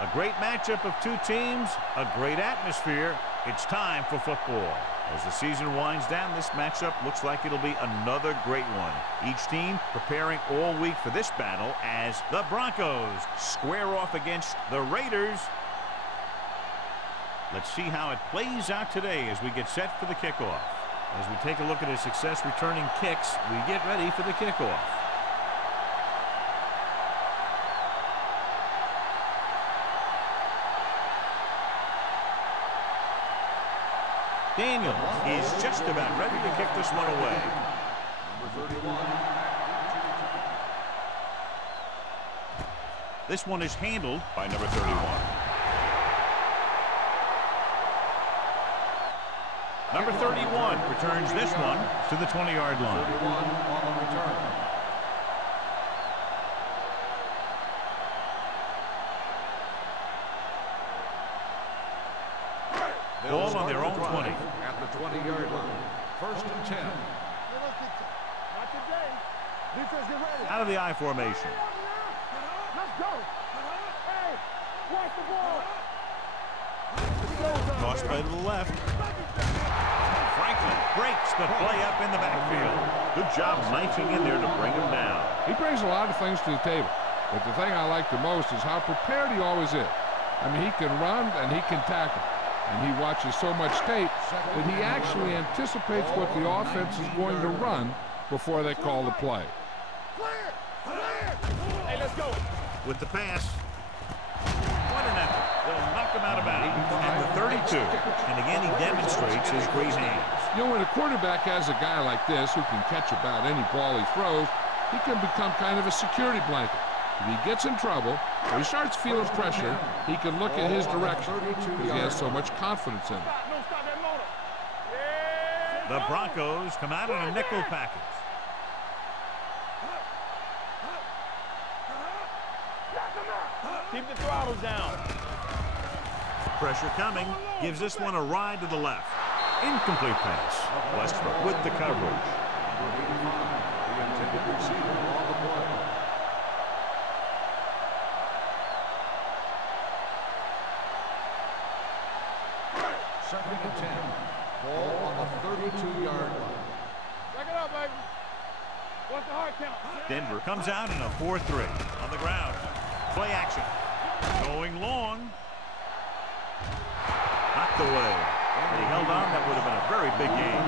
A great matchup of two teams, a great atmosphere. It's time for football. As the season winds down, this matchup looks like it'll be another great one. Each team preparing all week for this battle as the Broncos square off against the Raiders. Let's see how it plays out today as we get set for the kickoff. As we take a look at his success returning kicks, we get ready for the kickoff. Daniel is just about ready to kick this one away. Number 31. This one is handled by number 31. Number 31 returns this one to the 20-yard line. 31 on the return. Ball on their own 20. At the 20-yard line. 1st and 10. Out of the I formation. Let's go. Hey, watch the ball. Toss play to the left. Franklin breaks the play up in the backfield. Good job knifing in there to bring him down. He brings a lot of things to the table, but the thing I like the most is how prepared he always is. I mean, he can run and he can tackle. And he watches so much tape that he actually anticipates what the offense is going to run before they call the play. Hey, let's go. With the pass. What an effort. They'll knock him out of bounds at the 32. And again, he demonstrates his great hands. You know, when a quarterback has a guy like this who can catch about any ball he throws, he can become kind of a security blanket. If he gets in trouble, or he starts feeling pressure, he can look in his direction because he has so much confidence in it. The Broncos come out in a nickel package. Keep the throttles down. Pressure coming. Gives this one a ride to the left. Incomplete pass. Westbrook with the coverage. The intended receiver on the play. Second and 10. Ball on the 32-yard line. Back it up, baby. What's the hard count? Denver comes out in a 4-3 on the ground. Play action. Going long. Knocked away. Had he held on, that would have been a very big game.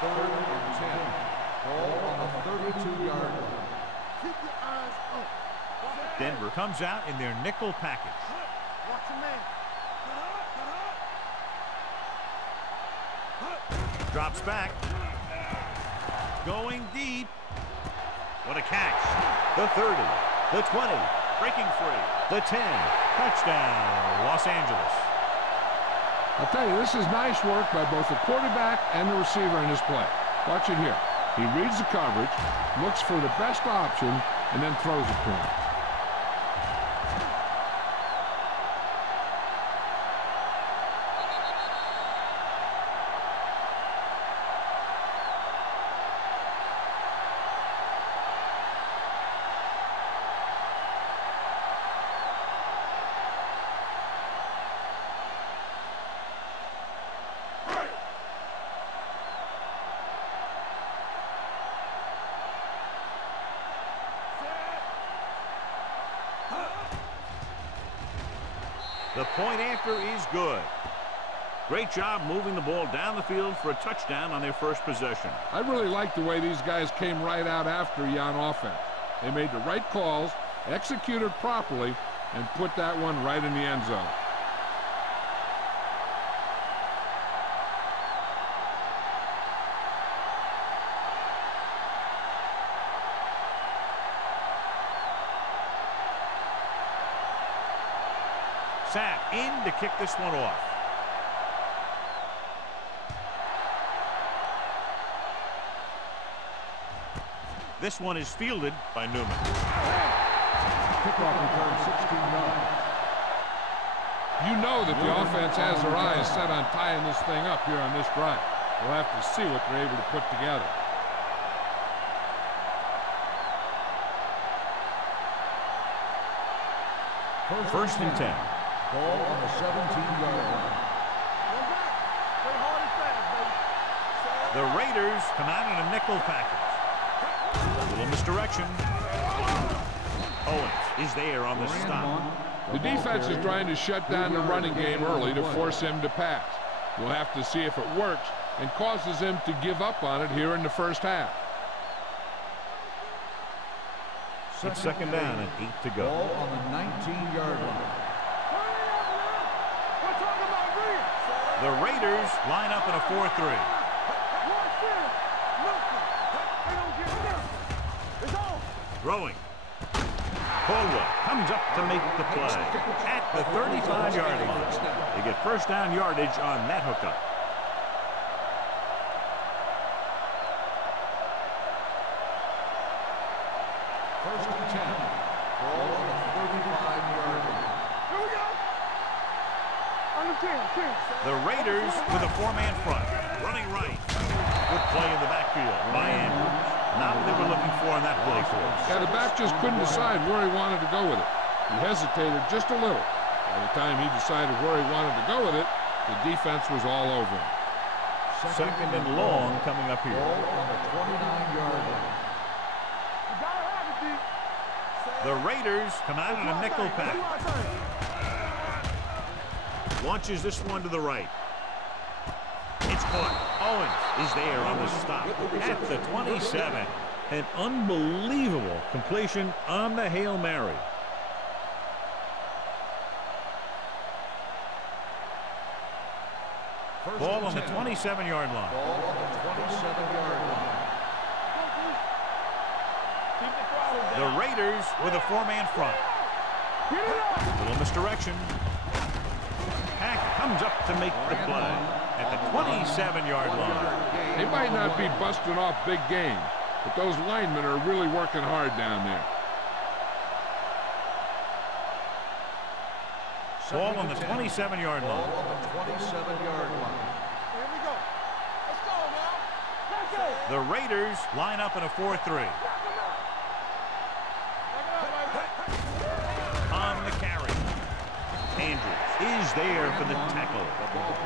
Third and 10. Ball on the 32-yard line. Keep your eyes up. Denver comes out in their nickel package. Watch your man. Drops back. Going deep. What a catch. The 30. The 20. Breaking free. The 10. Touchdown, Los Angeles. I'll tell you, this is nice work by both the quarterback and the receiver in this play. Watch it here. He reads the coverage, looks for the best option, and then throws it to him. The point after is good. Great job moving the ball down the field for a touchdown on their first possession. I really like the way these guys came right out after you on offense. They made the right calls, executed properly, and put that one right in the end zone. Sapp in to kick this one off. This one is fielded by Newman. Kickoff return 16 yards. You know that the offense has their eyes set on tying this thing up here on this drive. We'll have to see what they're able to put together. First and 10. Ball on the 17-yard line. The Raiders come out in a nickel package. A little misdirection. Owens is there on the stop. The defense is trying to shut down the running game early to force him to pass. We'll have to see if it works and causes him to give up on it here in the first half. It's second down and 8 to go. Ball on the 19-yard line. The Raiders line up in a 4-3. Throwing. Caldwell comes up to make the play at the 35-yard line. They get first down yardage on that hookup. First and 10. Ball on the 35-yard line. Here we go. On the 10. The Raiders with a four-man front. Running right. Good play in the backfield by Andrews. Not what they were looking for in that play course. Yeah, the back just couldn't decide where he wanted to go with it. He hesitated just a little. By the time he decided where he wanted to go with it, the defense was all over him. Second and long coming up here. Ball on the 29-yard line. The Raiders come out in a nickel pack. Launches this one to the right. It's caught. Owens is there on the stop at the 27. An unbelievable completion on the Hail Mary. Ball on the 27-yard line. Ball on the 27-yard line. The Raiders with a four-man front. Little misdirection. Pack comes up to make the play at the 27-yard line. They might not be busting off big games, but those linemen are really working hard down there. Ball on the 27-yard line. Ball on the 27-yard line. Here we go. Let's go now. Let's go. The Raiders line up in a 4-3. On the carry. Andrews is there for the tackle.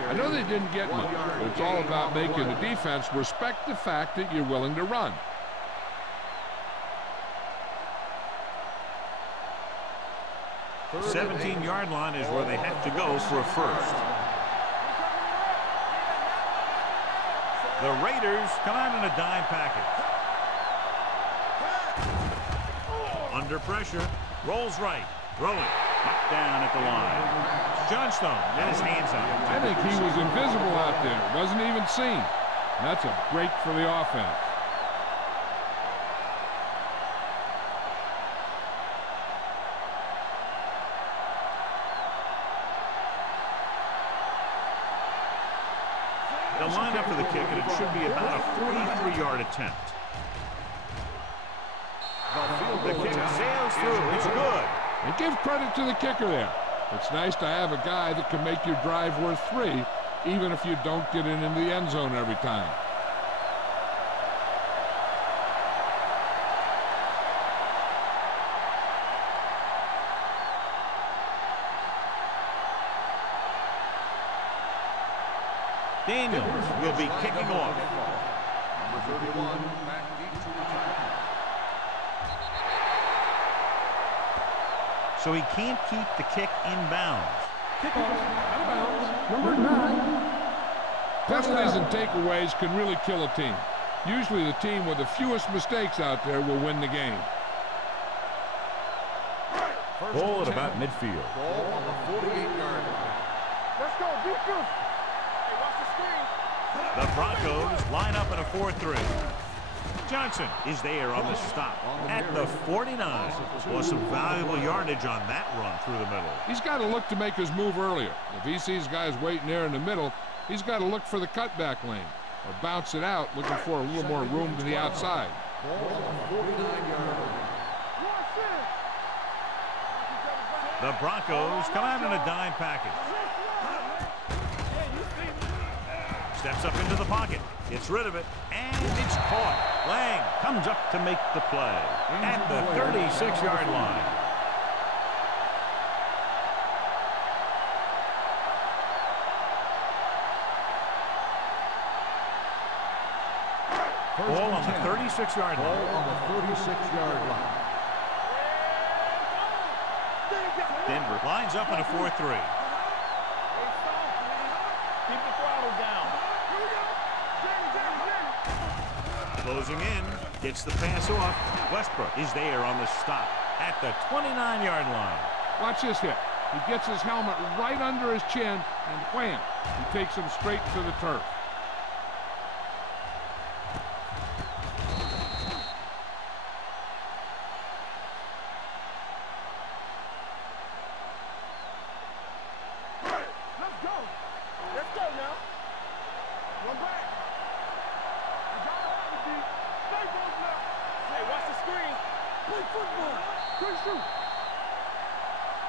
I know they didn't get much, but it's all about making the defense respect the fact that you're willing to run. Third 17-yard line is where they have to go for a first. The Raiders come out in a dime package. Under pressure. Rolls right. Throwing. Knocked down at the line. Johnstone had his hands on it. I think he was invisible out there. Wasn't even seen. That's a break for the offense. They'll line up for the kick, and it should be about a 43-yard attempt. The kick sails through. It's good. And give credit to the kicker there. It's nice to have a guy that can make your drive worth 3, even if you don't get it into the end zone every time. Daniels will be kicking off. Number 31, back deep to return. So he can't keep the kick in bounds. Number 9. Penalties and takeaways can really kill a team. Usually the team with the fewest mistakes out there will win the game. Ball at about midfield. Ball on the 48-yard line. Let's go. Defense. Hey, watch the screen. The Broncos line up in a 4-3. Johnson is there on the stop at the 49. Was some valuable yardage on that run through the middle. He's got to look to make his move earlier. If he sees guys waiting there in the middle, he's got to look for the cutback lane or bounce it out, looking for a little more room to the outside. Ball on the 49-yard line. The The Broncos come out in a dime package. Steps up into the pocket. Gets rid of it. And it's caught. Lang comes up to make the play at the 36-yard line. Ball on the 36-yard line. Ball on the 36-yard line. Denver lines up in a 4-3. Keep the throttle down. Closing in. Gets the pass off. Westbrook is there on the stop at the 29-yard line. Watch this hit. He gets his helmet right under his chin, and wham, he takes him straight to the turf.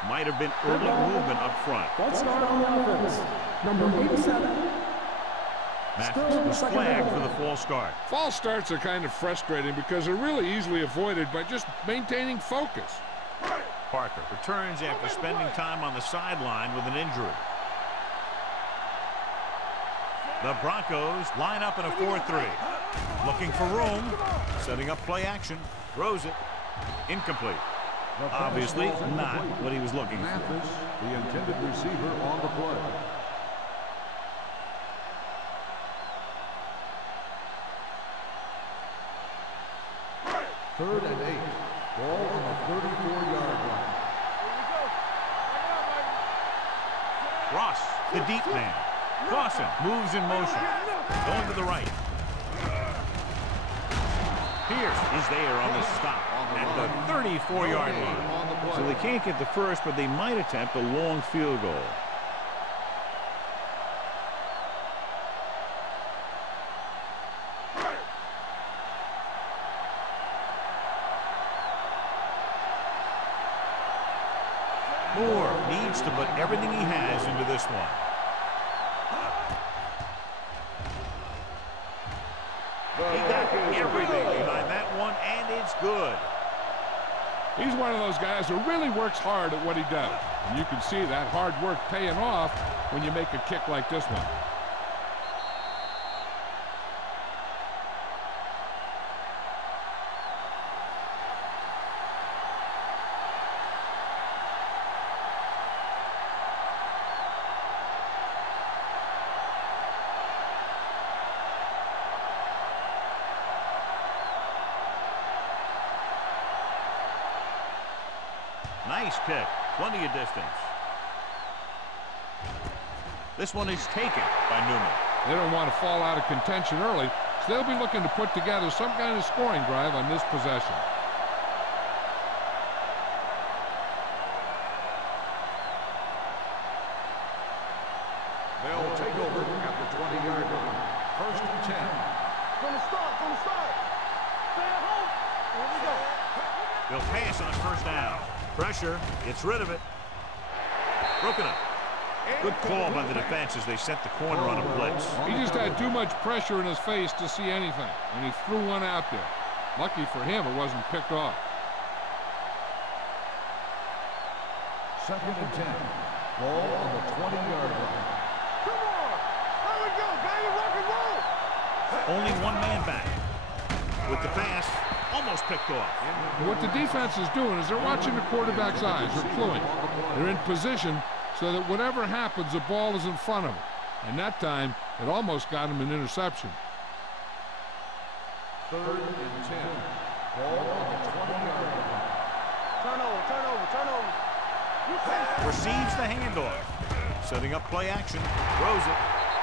Might have been early movement up front. False start on the offense. Number 87. Mathis was flagged for the false start. False starts are kind of frustrating because they're really easily avoided by just maintaining focus. Parker returns after spending time on the sideline with an injury. The Broncos line up in a 4-3. Looking for room. Setting up play action. Throws it. Incomplete. Obviously not what he was looking for. Mathis, the intended receiver on the play. Third and 8. Ball on the 34-yard line. Ross, the deep man. Clausen moves in motion. Going to the right. Pierce is there on the stop at the 34-yard line. So they can't get the first, but they might attempt a long field goal. Moore needs to put everything he has into this one. He got everything behind that one, and it's good. He's one of those guys who really works hard at what he does. And you can see that hard work paying off when you make a kick like this one. Nice kick. Plenty of distance. This one is taken by Newman. They don't want to fall out of contention early, so they'll be looking to put together some kind of scoring drive on this possession. They'll take over at the 20-yard line. First and 10. From the start. Stay at home. Here we go. They'll pass on first down. Pressure. Gets rid of it. Broken up. Good call by the defense as they set the corner on a blitz. He just had too much pressure in his face to see anything, and he threw one out there. Lucky for him, it wasn't picked off. Second and 10. Ball on the 20-yard line. Come on. There we go, baby. Rock and roll. Only one man back. With the pass, almost picked off. What the defense is doing is they're watching the quarterback's eyes. They're cluing. They're in position so that whatever happens, the ball is in front of him. And that time, it almost got him an interception. Third and 10. Ball on the 20-yard line. Turnover. Receives the handoff. Setting up play action. Throws it.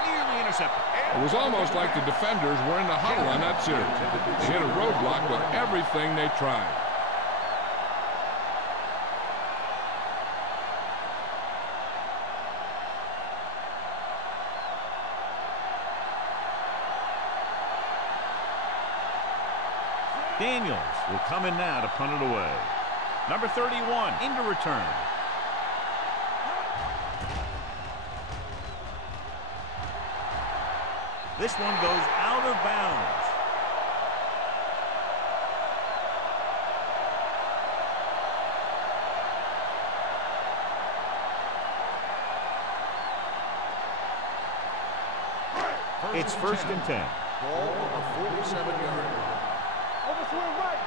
Nearly intercepted. It was almost like the defenders were in the huddle on that series. They hit a roadblock with everything they tried. Daniels will come in now to punt it away. Number 31 into return. This one goes out of bounds. It's 1st and 10. Ball on the 47-yard line. Overswing right.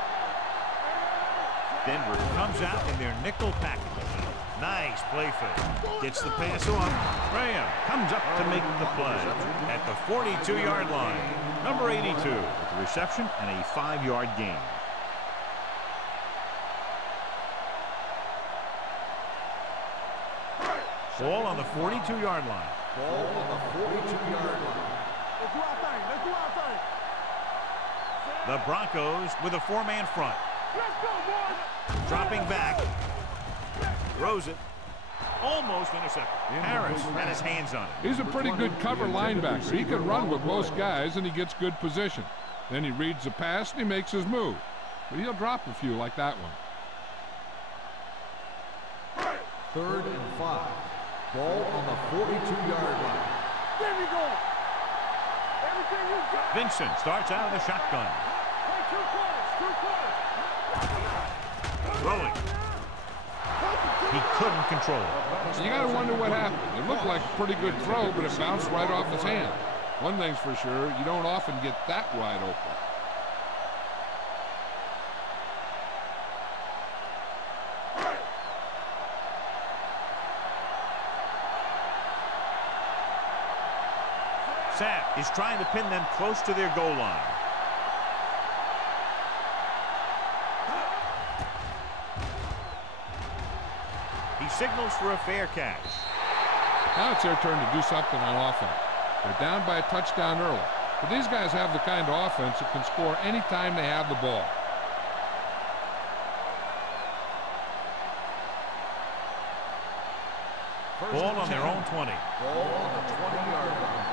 Denver comes out in their nickel package. Nice play fake. Gets the pass off. Graham comes up to make the play at the 42-yard line. Number 82 with the reception and a 5-yard gain. Ball on the 42-yard line. Ball on the 42-yard line. Let's do our thing. Let's do our thing. The Broncos with a 4-man front. Let's go, boys. Dropping back. Throws it. Almost intercepted. Harris had his hands on it. He's a pretty good cover linebacker. He can run with most guys, and he gets good position. Then he reads the pass, and he makes his move. But he'll drop a few like that one. 3rd and 5. Ball on the 42-yard line. There we go. Everything you got. Vincent starts out of the shotgun. Play 2 quarters. 2 quarters. Throwing. He couldn't control it. So you got to wonder what happened. It looked like a pretty good throw, but it bounced right off his hand. One thing's for sure, you don't often get that wide open. Sapp is trying to pin them close to their goal line. He signals for a fair catch. Now it's their turn to do something on offense. They're down by a touchdown early. But these guys have the kind of offense that can score anytime they have the ball. Ball on their own 20. Ball on the 20-yard line.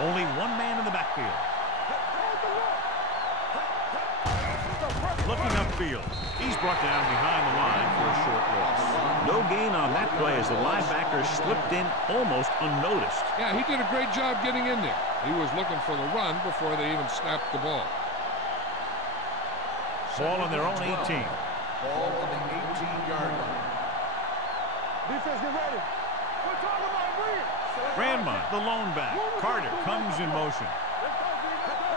Only one man in the backfield. Looking upfield. He's brought down behind the line for a short loss. No gain on that play as the linebacker slipped in almost unnoticed. Yeah, he did a great job getting in there. He was looking for the run before they even snapped the ball. Ball on their own 18. Ball on the 18-yard line. Defense, get ready. We're talking about Reed. Grandma, the lone back. Carter comes in motion. Let's go, Reed. Let's go.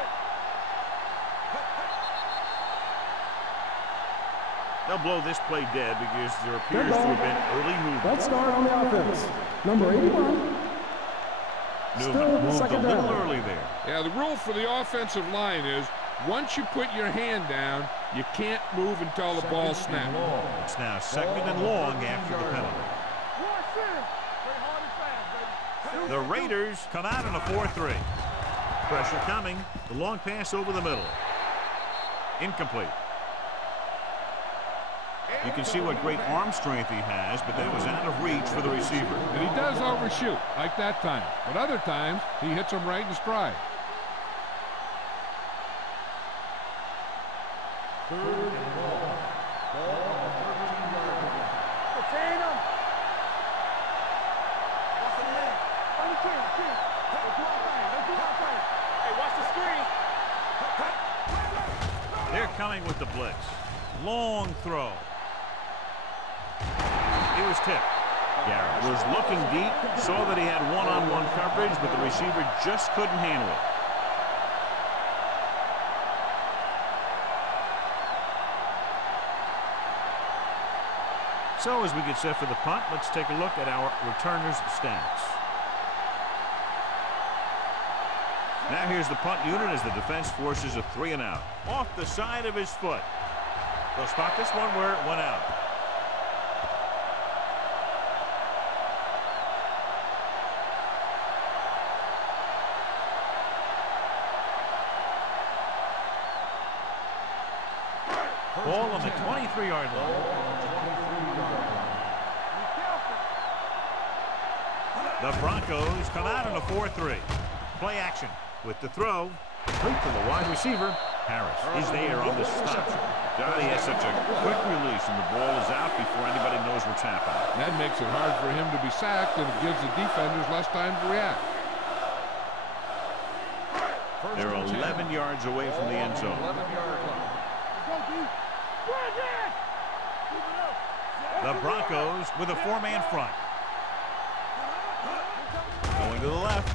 They'll blow this play dead because there appears to have been early movement. Let's start on the offense. Number 81. Newman moved a second little down. early there. Yeah, the rule for the offensive line is once you put your hand down, you can't move until the ball snaps. It's now 2nd and long after the penalty. One sin. Play hard and fast, baby. The Raiders come out in a 4-3. Pressure coming. The long pass over the middle. Incomplete. You can see what great arm strength he has, but that was out of reach for the receiver. And he does overshoot, like that time. But other times, he hits him right in stride. 3rd and long. Ball on the 13-yard line. Contain him. What's the name? On the team. Let's do our thing. Let's do our thing. Hey, watch the screen. They're coming with the blitz. Long throw. It was tipped. Garrett was looking deep, saw that he had one-on-one coverage, but the receiver just couldn't handle it. So as we get set for the punt, let's take a look at our returners' stats. Now here's the punt unit as the defense forces a 3-and-out. Off the side of his foot. They'll spot this one where it went out. Ball on the 23-yard line. The Broncos come out in a 4-3. Play action with the throw. Complete to the wide receiver. Harris is there on the stop. God, he has such a quick release, and the ball is out before anybody knows what's happening. That makes it hard for him to be sacked, and it gives the defenders less time to react. They're 11 yards away from the end zone. 11-yard line. The Broncos with a 4-man front. Going to the left.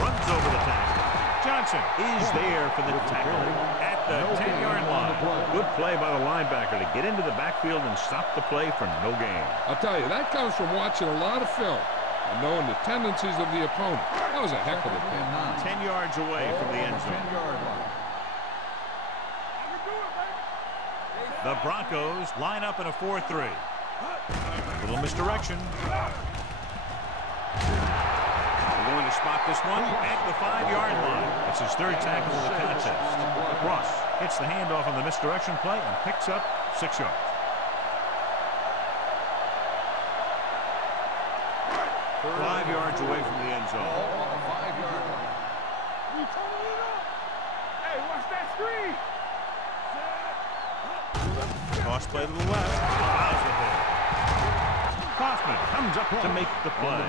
Runs over the tackle. Johnson is there for the tackle at the 10-yard line. Good play by the linebacker to get into the backfield and stop the play for no gain. I'll tell you, that comes from watching a lot of film and knowing the tendencies of the opponent. That was a heck of a play. 10 yards away from the end zone. 10-yard line. The Broncos line up in a 4-3. Little misdirection. We're going to spot this one at the 5-yard line. It's his third tackle of the contest. Ross hits the handoff on the misdirection play and picks up 6 yards. Five yards away from the end zone. On the 5-yard line. Hey, watch that screen. Toss play to the left. Allows it there. Kaufman comes up to make the play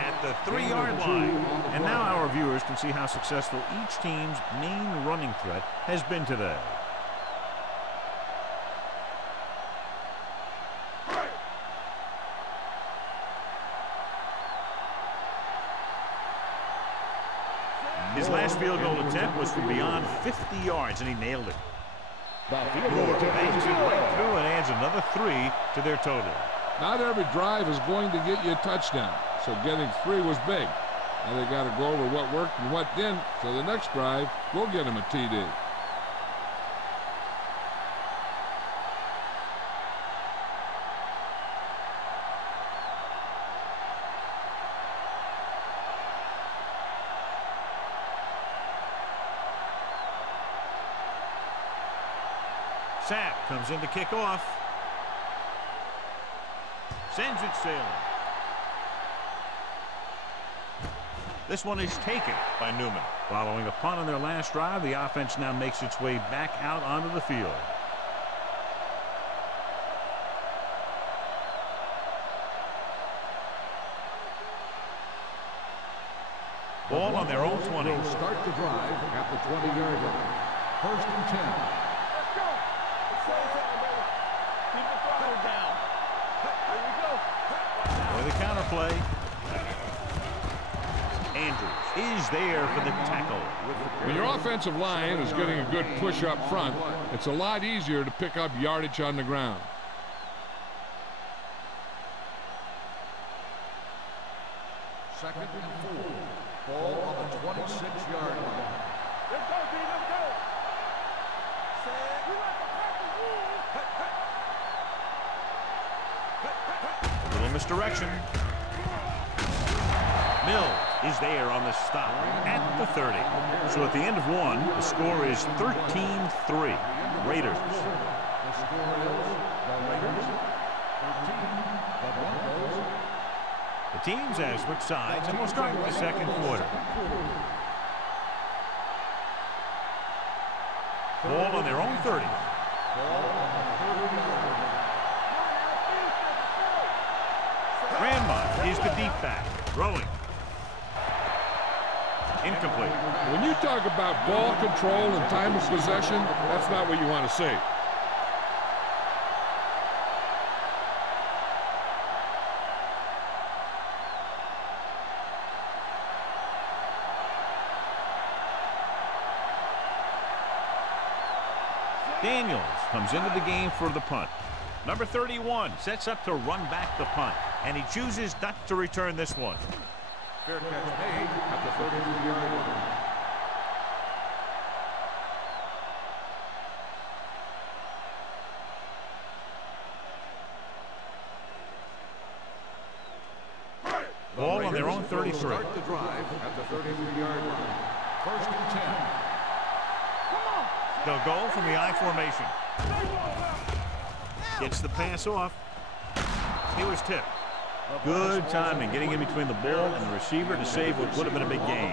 at the 3-yard line. And now our viewers can see how successful each team's main running threat has been today. His last field goal attempt was from beyond 50 yards, and he nailed it. Moore bangs it right through and adds another 3 to their total. Not every drive is going to get you a touchdown, so getting 3 was big. Now they got to go over what worked and what didn't, so the next drive will get him a TD. Sapp comes in to kick off. Sends it sailing. This one is taken by Newman. Following a punt on their last drive, the offense now makes its way back out onto the field. Ball on their own 20. Will start the drive at the 20-yard line. 1st and 10. Let's go. Keep the throttle down. Here we go. With the counter play. Andrews is there for the tackle. When your offensive line is getting a good push up front, it's a lot easier to pick up yardage on the ground. Second and 4. Ball on the 26-yard line. Let's go, D. Let's go. We like to pack the rules. Little misdirection. Mills is there on the stop at the 30. So at the end of one, the score is 13-3. Raiders. The score is the Raiders 13, the Broncos. The teams have switched sides, and we'll start with the second quarter. Ball on their own 30. Ball on the 30-yard line. Grandma is the deep back. Throwing. Incomplete. When you talk about ball control and time of possession, that's not what you want to see. Daniels comes into the game for the punt. Number 31 sets up to run back the punt, and he chooses not to return this one. Fair catch made at the 33-yard line. Ball on their own 33. Start the drive at the 33-yard line. 1st and 10. They'll go from the I formation. Gets the pass off. He was tipped. Good timing getting in between the ball and the receiver to save what would have been a big gain.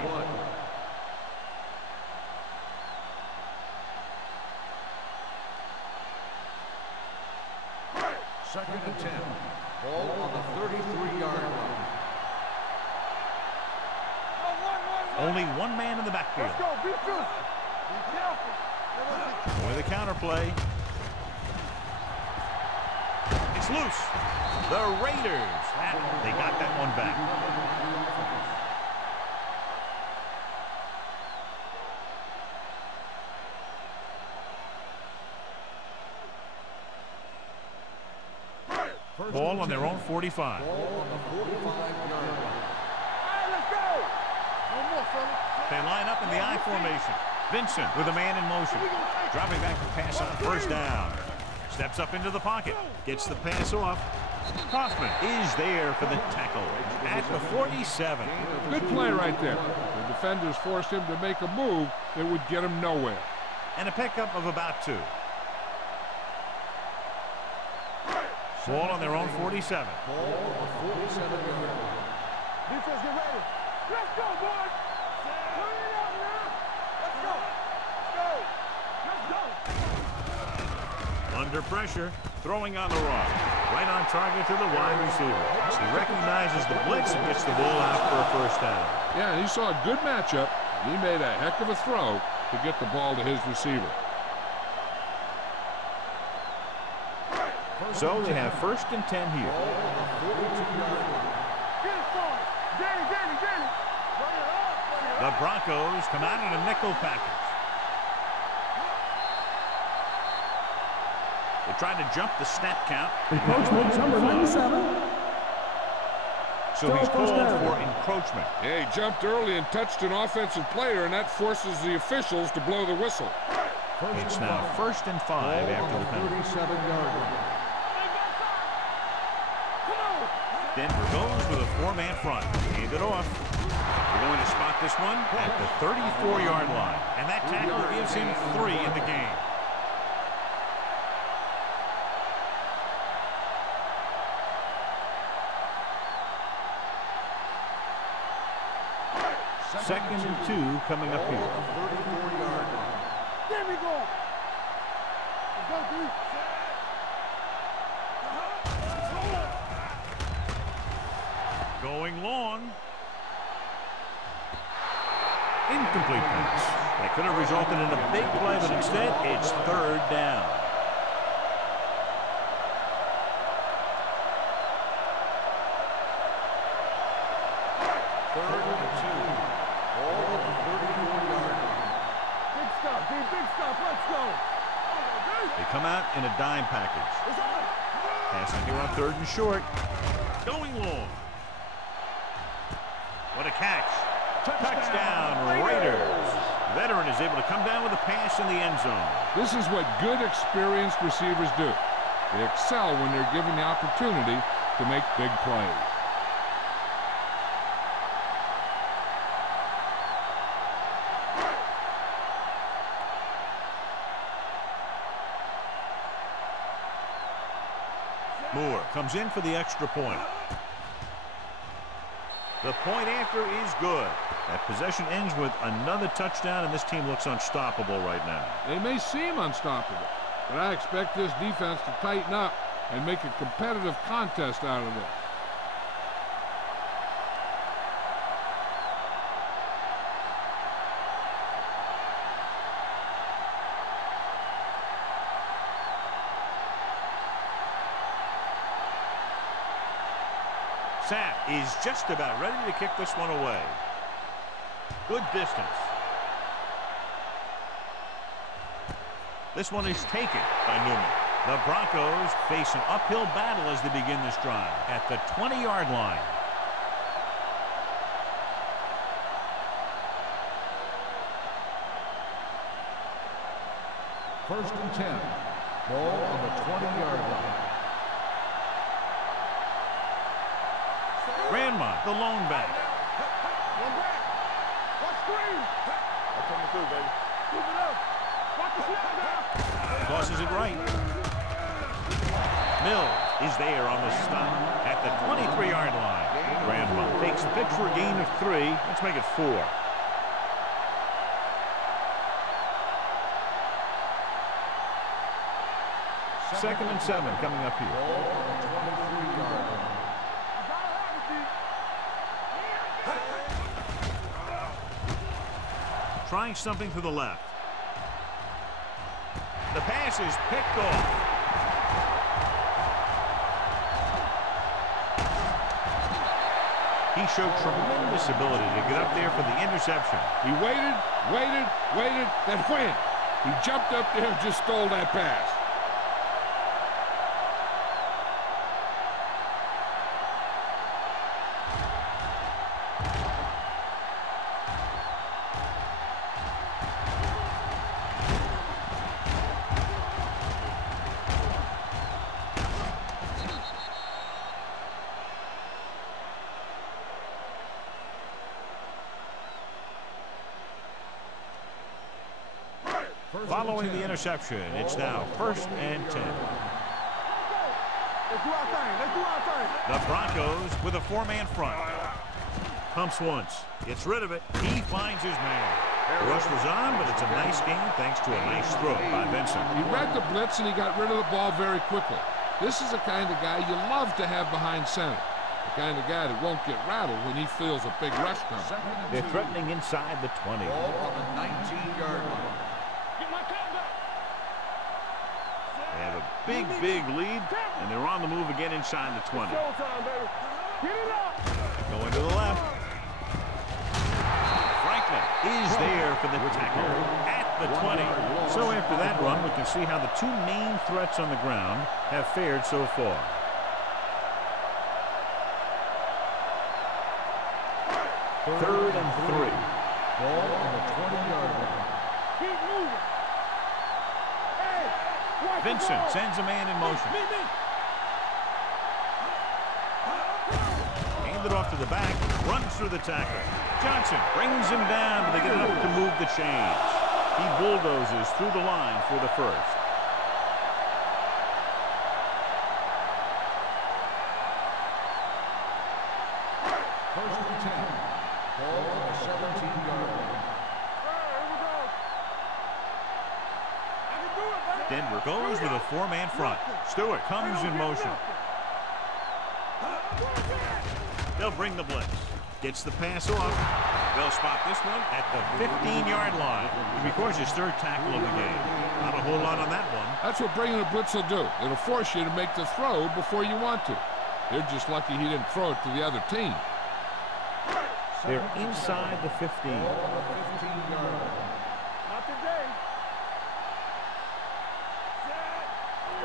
Only one man in the backfield. Let's go. Be true. Be careful. With the counter play. It's loose. The Raiders. They got that one back. Ball on their own 45. Ball on the 45-yard line. All right, let's go. No more, fella. They line up in the I formation. Vincent with a man in motion. Dropping back to pass on first down. Steps up into the pocket. Gets the pass off. Kaufman is there for the tackle at the 47. Good play right there. The defenders forced him to make a move that would get him nowhere. And a pickup of about 2. Ball on their own 47. Ball on the 47-yard line. Defense, get ready. Let's go, boys. Turn it out now. Let's go. Let's go. Under pressure, throwing on the run. Right on target to the wide receiver. He recognizes the blitz and gets the ball out for a first down. Yeah, he saw a good matchup. He made a heck of a throw to get the ball to his receiver. So they have 1st and 10 here. Ball on the 42-yard line. Get it forward. Danny. Run it up. The Broncos come out in a nickel package. They tried to jump the snap count. Encroachment, number 97. So he's called for encroachment. Yeah, he jumped early and touched an offensive player, and that forces the officials to blow the whistle. It's now 1st and 5 after the penalty. 37-yard line. Denver goes with a 4-man front. Hand it off. They're going to spot this one at the 34-yard line. And that tackle gives him 3 in the game. Second and 2 coming up here. 34-yard line. There we go. Let's go, dude. Going long. Incomplete pass. That could have resulted in a big play, but instead it's 3rd down. Third and 2. Ball on the 34-yard line. Big stop, dude. Big stop. Let's go. They come out in a dime package. Passing here on 3rd and short. Going long. What a catch. Touchdown, Raiders. Veteran is able to come down with a pass in the end zone. This is what good, experienced receivers do. They excel when they're given the opportunity to make big plays. Moore comes in for the extra point. The point after is good. That possession ends with another touchdown, and this team looks unstoppable right now. They may seem unstoppable, but I expect this defense to tighten up and make a competitive contest out of this. Sapp is just about ready to kick this one away. Good distance. This one is taken by Newman. The Broncos face an uphill battle as they begin this drive at the 20-yard line. First and 10. Ball on the 20-yard line. Grandma, the lone back. One back. One screen. I'm coming through, baby. Keep it up. Watch the snap now. Tosses it right. Mills is there on the stop at the 23-yard line. Grandma takes the pitch for a gain of 3. Let's make it 4. Second and 7 coming up here. Ball on the 23-yard line. Trying something to the left. The pass is picked off. He showed tremendous ability to get up there for the interception. He waited, then wham! He jumped up there and just stole that pass. Following the interception, it's now 1st and 10. Let's do our thing. Let's do our thing. The Broncos with a 4-man front. Pumps once. Gets rid of it. He finds his man. The rush was on, but it's a nice game thanks to a nice throw by Vincent. He read the blitz and he got rid of the ball very quickly. This is the kind of guy you love to have behind center. The kind of guy that won't get rattled when he feels a big rush coming. They're threatening inside the 20. Ball on the 19-yard line. Get my cat back. They have a big lead, and they're on the move again inside the 20. Showtime, baby. Get it up. Going to the left. Franklin is there for the tackle at the 20. So after that run, we can see how the two main threats on the ground have fared so far. Third and 3. Ball on the 20-yard line. Keep moving. Hey, watch the Vincent ball. sends a man in motion. Me. Hand it off to the back. Runs through the tackle. Johnson brings him down, but they get enough to move the chains. He bulldozes through the line for the first. First and 10. Ball on the 17-yard line. Here we go. I can do it, baby. Denver goes with a 4-man front. Stewart comes in motion. They'll bring the blitz. Gets the pass off. They'll spot this one at the 15-yard line. It'll be, of course, his third tackle of the game. Not a whole lot on that one. That's what bringing the blitz will do. It'll force you to make the throw before you want to. They're just lucky he didn't throw it to the other team. They're inside the 15. Ball on the 15-yard line. Not today.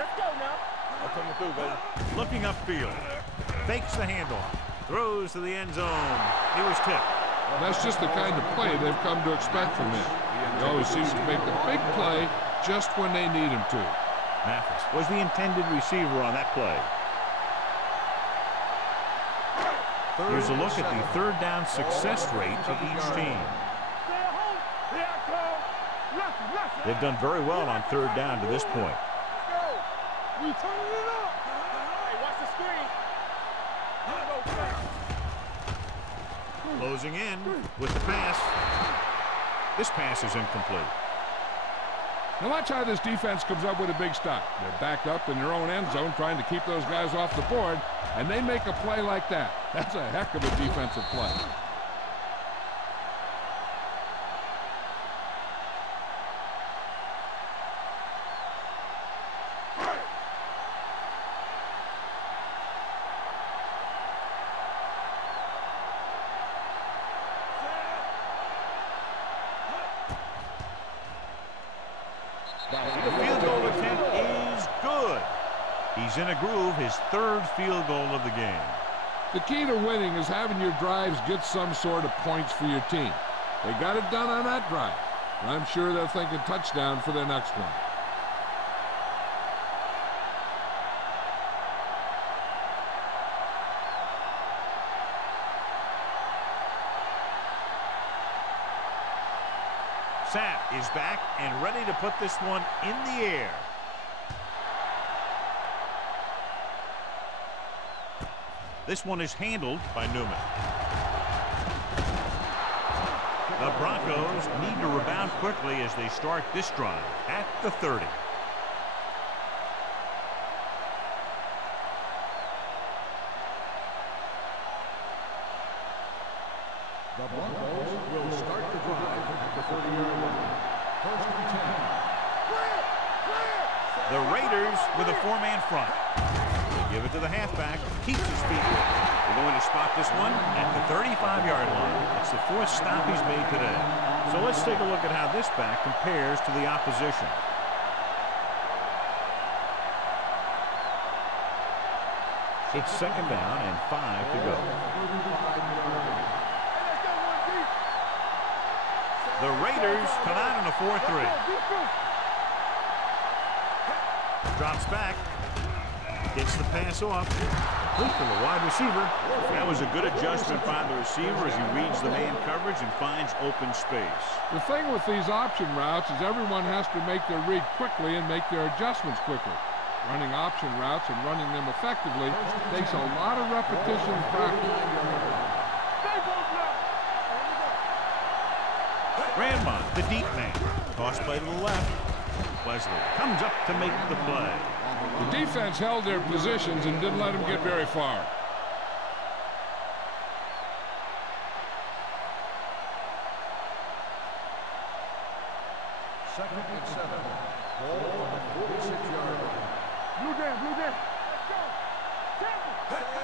Let's go now. I'm coming through, baby. Looking upfield. Fakes the handoff. Throws to the end zone. He was tipped. That's just the kind of play they've come to expect from him. He always seems to make the big play just when they need him to. Mathis was the intended receiver on that play. Here's a look at the third down success rate of each team. Stay at home. Here I come. Left. They've done very well on third down to this point. Let's go. We turning it up. Hey, watch the screen. Closing in with the pass. This pass is incomplete. Now watch how this defense comes up with a big stop. They're backed up in their own end zone trying to keep those guys off the board, and they make a play like that. That's a heck of a defensive play. The field goal attempt is good. He's in a groove, his third field goal of the game. The key to winning is having your drives get some sort of points for your team. They got it done on that drive. And I'm sure they're thinking touchdown for their next one. Sapp is back and ready to put this one in the air. This one is handled by Newman. The Broncos need to rebound quickly as they start this drive at the 30. The Broncos will start the drive at the 30-yard line. First and 10. The Raiders with a four-man front. They give it to the halfback. Keeps his feet. They're going to spot this one at the 35-yard line. It's the fourth stop he's made today. So let's take a look at how this back compares to the opposition. It's second down and 5 to go. The Raiders come out in a 4-3. Drops back. Gets the pass off. Complete to the wide receiver. That was a good adjustment by the receiver as he reads the man coverage and finds open space. The thing with these option routes is everyone has to make their read quickly and make their adjustments quickly. Running option routes and running them effectively takes a lot of repetition and practice. Grandmont, the deep man. Toss play to the left. Wesley comes up to make the play. The defense held their positions and didn't let them get very far. Second and 7. Ball on the 46-yard line. Blue down.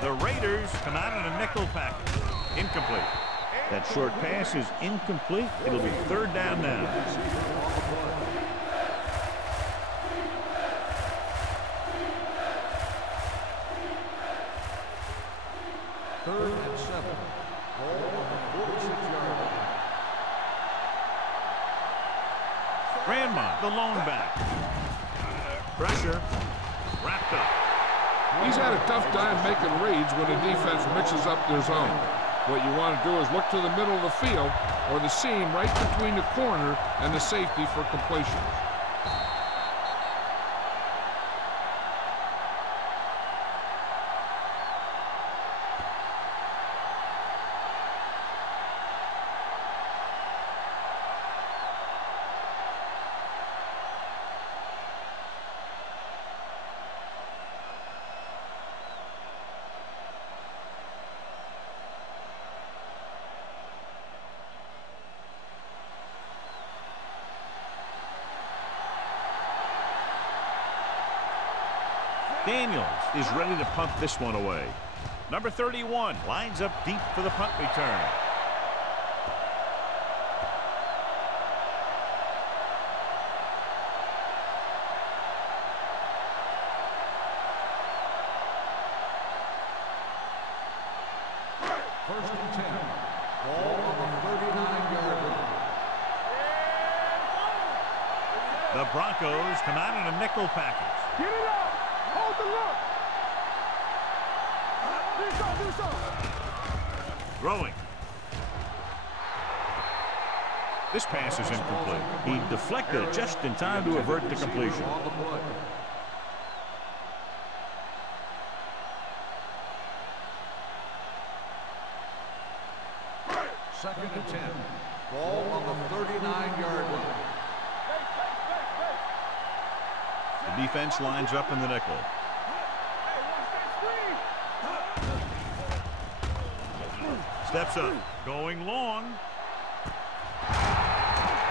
The Raiders come out in a nickel package. Incomplete. That short pass is incomplete. It'll be third down now. Third and 7. Ball on the 46-yard line. Grandmont, the lone back. Pressure. Wrapped up. He's had a tough time making reads when the defense mixes up their zone. What you want to do is look to the middle of the field or the seam right between the corner and the safety for completion. Daniels is ready to punt this one away. Number 31 lines up deep for the punt return. First and 10. Ball on the 39-yard line. The Broncos come out in a nickel package. Get it up. Hold the look. Do something. Throwing. This pass is incomplete. He deflected it just in time to avert the completion. On the play. Second and 10. Ball on the 39-yard line. The defense lines up in the nickel. Steps up, going long.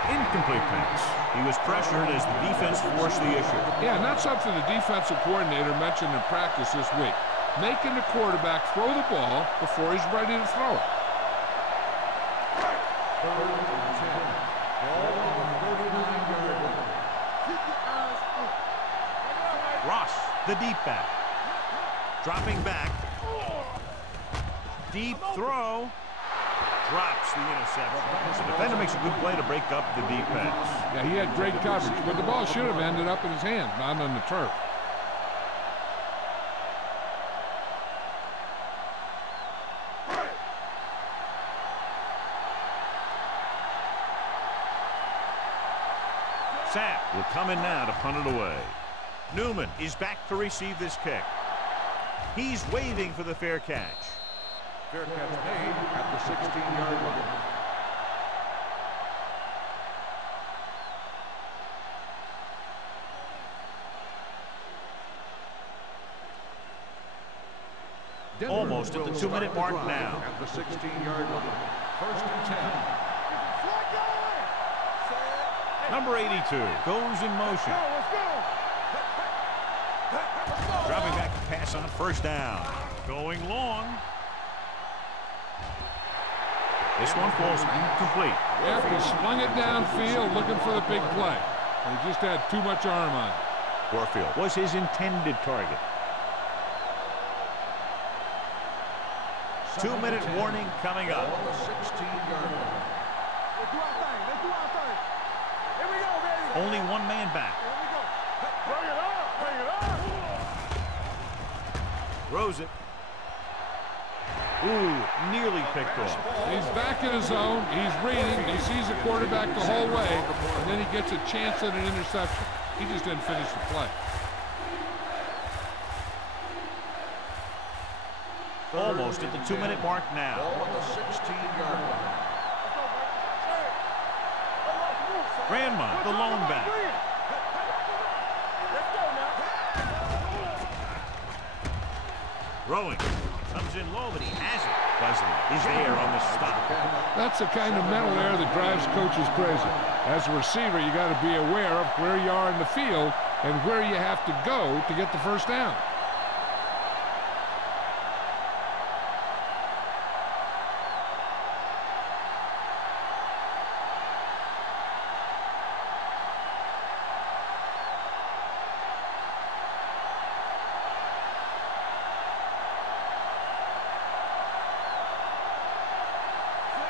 Incomplete pass. He was pressured as the defense forced the issue. Yeah, and that's something the defensive coordinator mentioned in practice this week. Making the quarterback throw the ball before he's ready to throw it. Third and 10. Ball on the 39-yard line. Ross, the deep back. Dropping back. Deep throw. Drops the interception. The defender makes a good play to break up the deep pass. Yeah, he had great coverage, but the ball should have ended up in his hand, not on the turf. Sapp will come in now to punt it away. Newman is back to receive this kick. He's waving for the fair catch. Fair catch made at the 16-yard line. Almost at the 2-minute mark now. At the 16-yard line. First and 10. Number 82 goes in motion. Let's go. Dropping back to pass on first down. Going long. This one falls incomplete. Yep, he swung it downfield looking for the big play. And he just had too much arm on it. Warfield was his intended target. 2-minute warning coming up. On the 16-yard line. Let's do our thing. Let's do our thing. Here we go, baby. Only one man back. Here we go. Bring it up. Bring it up. Throws it. Ooh, nearly picked off. He's back in his zone. He's reading. He sees the quarterback the whole way, and then he gets a chance at an interception. He just didn't finish the play. Almost at the 2-minute mark now. Ball on the 16-yard line. Grandma, the lone back. Let's go now. Throwing. Comes in low, but he has it. Wesley is there on the stop. That's the kind of mental error that drives coaches crazy. As a receiver, you got to be aware of where you are in the field and where you have to go to get the first down.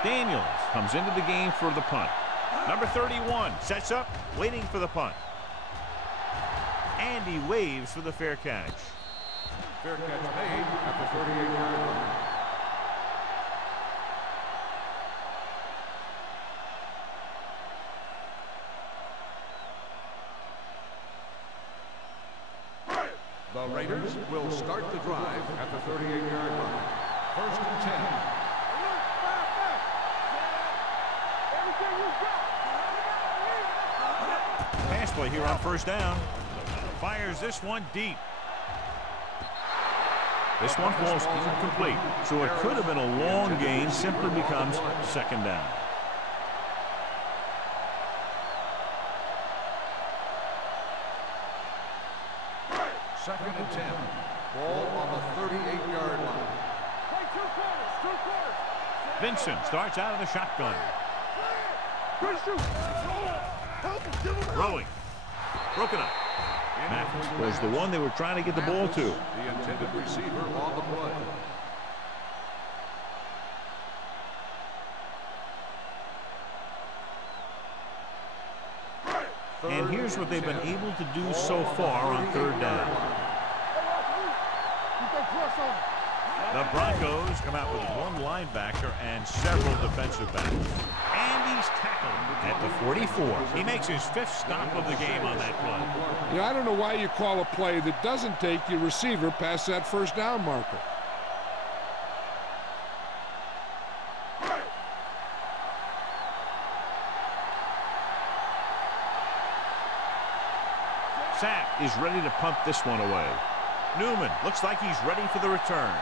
Daniels comes into the game for the punt. Number 31 sets up, waiting for the punt. And he waves for the fair catch. Fair catch made at the 38-yard line. The Raiders will start the drive at the 38-yard line. First and 10. Pass play here on first down. Fires this one deep. This one falls incomplete. So it could have been a long gain, simply becomes second down. Second and 10. Ball on the 38-yard line. Play two quarters. Vincent starts out of the shotgun. Throwing. Broken up. Mathis was the one they were trying to get the ball to. The intended receiver on the play. And here's what they've been able to do so far on third down. The Broncos come out with one linebacker and several defensive backs. And he's tackled at the 44. He makes his 5th stop of the game on that play. You know, I don't know why you call a play that doesn't take your receiver past that first down marker. Sapp is ready to punt this one away. Newman looks like he's ready for the return.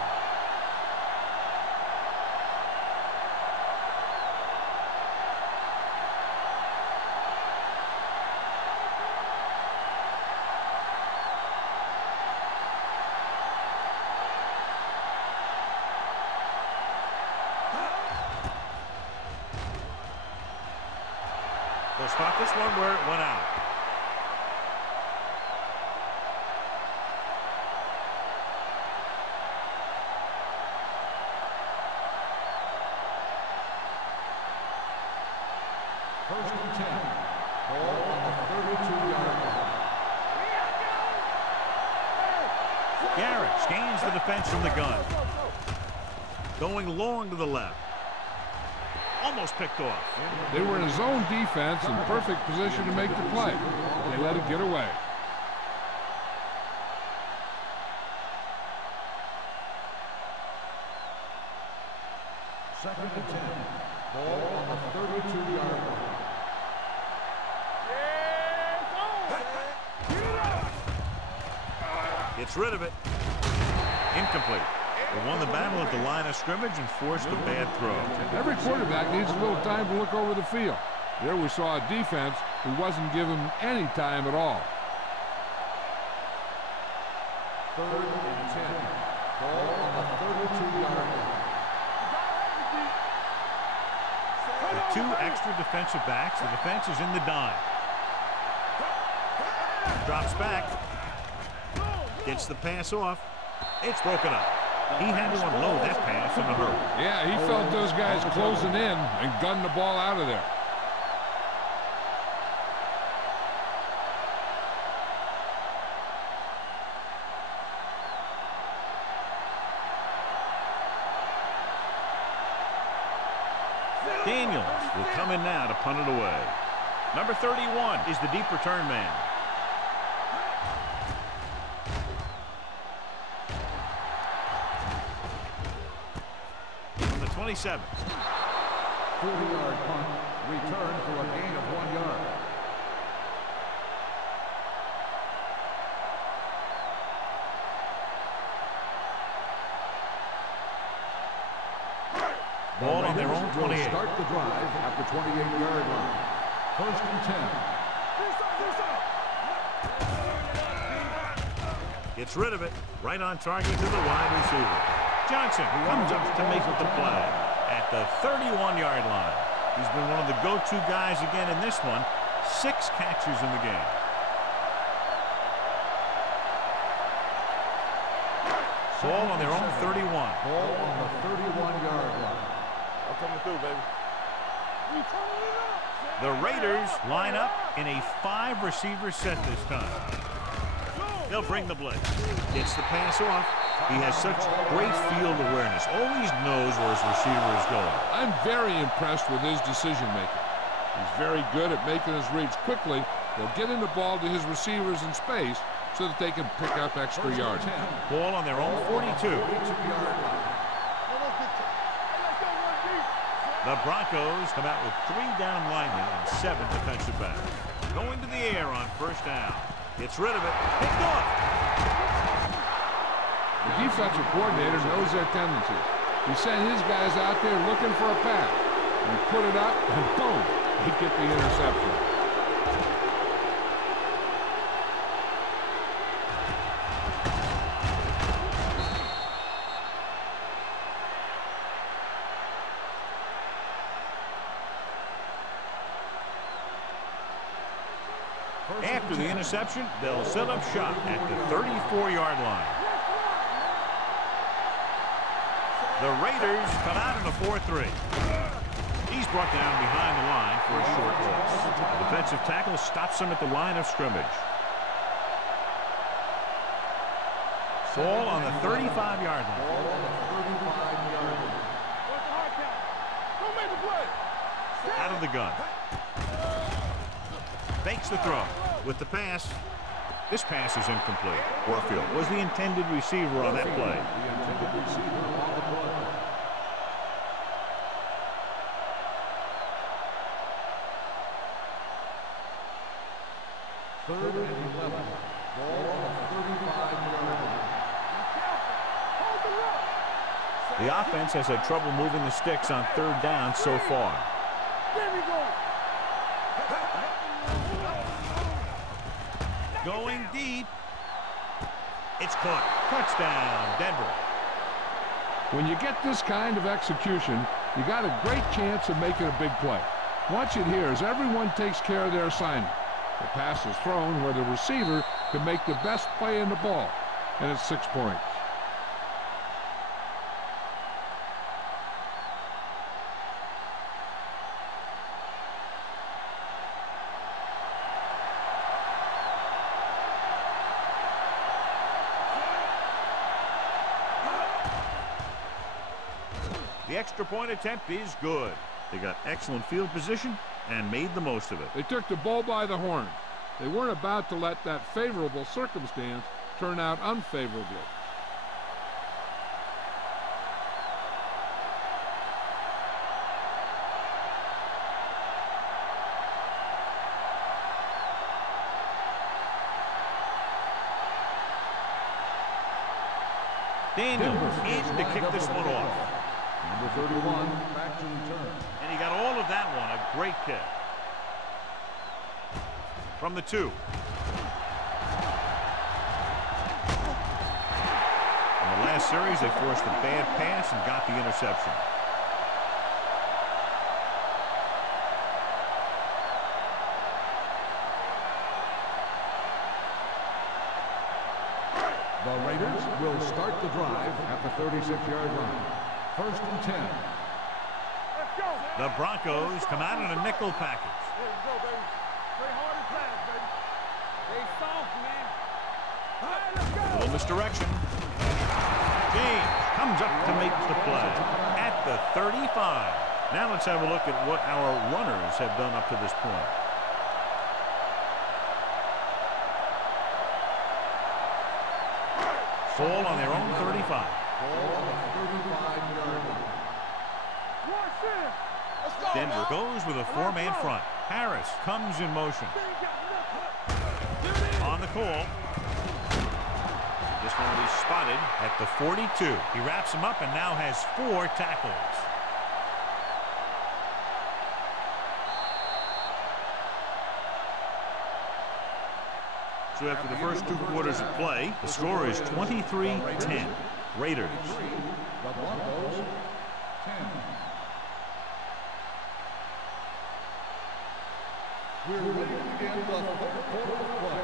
They'll spot this one where it went out. First and 10. Ball on the 32-yard line. Garrett scans the defense from the gun. Going long to the left. Almost picked off. They were in a zone defense in perfect position to make the play. They let it get away. Second and 10. Ball on the 32-yard line. Gets rid of it. Incomplete. They won the battle at the line of scrimmage and forced a bad throw. Every quarterback needs a little time to look over the field. There we saw a defense who wasn't given any time at all. 3rd and 10. Ball on the 32-yard line. With 2 extra defensive backs, the defense is in the dime. Drops back. Gets the pass off. It's broken up. He had to unload that pass in a hurry. Yeah, he felt those guys closing in and gunned the ball out of there. Daniels will come in now to punt it away. Number 31 is the deep return man. From the 27. 40-yard punt. Return for a gain of 1 yard. Ball on their own 28. Start the drive at the 28-yard line. 1st and 10. Gets rid of it. Right on target to the wide receiver. Johnson comes up to make the play at the 31-yard line. He's been one of the go-to guys again in this one. 6 catches in the game. Ball on their own 31. Ball on the 31-yard line. I'm coming through, baby. The Raiders line up in a 5-receiver set this time. They'll bring the blitz. Gets the pass off. He has such great field awareness. Always knows where his receiver is going. I'm very impressed with his decision-making. He's very good at making his reads quickly. They'll get in the ball to his receivers in space so that they can pick up extra yards. Ball on their own 42. The Broncos come out with 3 down linemen and 7 defensive backs. Going to the air on 1st down. Gets rid of it. Picked off. The defensive coordinator knows their tendencies. He sent his guys out there looking for a pass. He put it up, and boom, he get the interception. After the interception, they'll set up shop at the 34-yard line. The Raiders come out in a 4-3. He's brought down behind the line for a short loss. The defensive tackle stops him at the line of scrimmage. Ball on the 35-yard line. Out of the gun. Fakes the throw with the pass. This pass is incomplete. Warfield was the intended receiver on that play. The intended receiver on the play. Third and 11. Ball on the 35-yard line. The offense has had trouble moving the sticks on 3rd down so far. There we go. Going deep. It's caught. Touchdown, Denver. When you get this kind of execution, you got a great chance of making a big play. Watch it here as everyone takes care of their assignment. The pass is thrown where the receiver can make the best play in the ball, and it's 6 points. The extra point attempt is good. They got excellent field position and made the most of it. They took the bull by the horn. They weren't about to let that favorable circumstance turn out unfavorably. Daniels in to kick this one off. Number 31, back to return. And he got all of that one. A great kick. from the 2. In the last series, they forced a bad pass and got the interception. The Raiders will start the drive at the 36-yard line. 1st and 10. Let's go. The Broncos come out in a nickel package. There you go, baby. Play hard and fast, baby. Stay soft, man. All right, let's go. A little misdirection. James comes up to make the play at the 35. Now let's have a look at what our runners have done up to this point. Fall on their own 35. Ball on the 35-yard line. Denver goes with a 4-man front. Harris comes in motion. On the call. This one will be spotted at the 42. He wraps him up and now has 4 tackles. So after the first 2 quarters of play, the score is 23-10. Raiders. The Broncos, 10. We're ready to begin the 3rd quarter of play.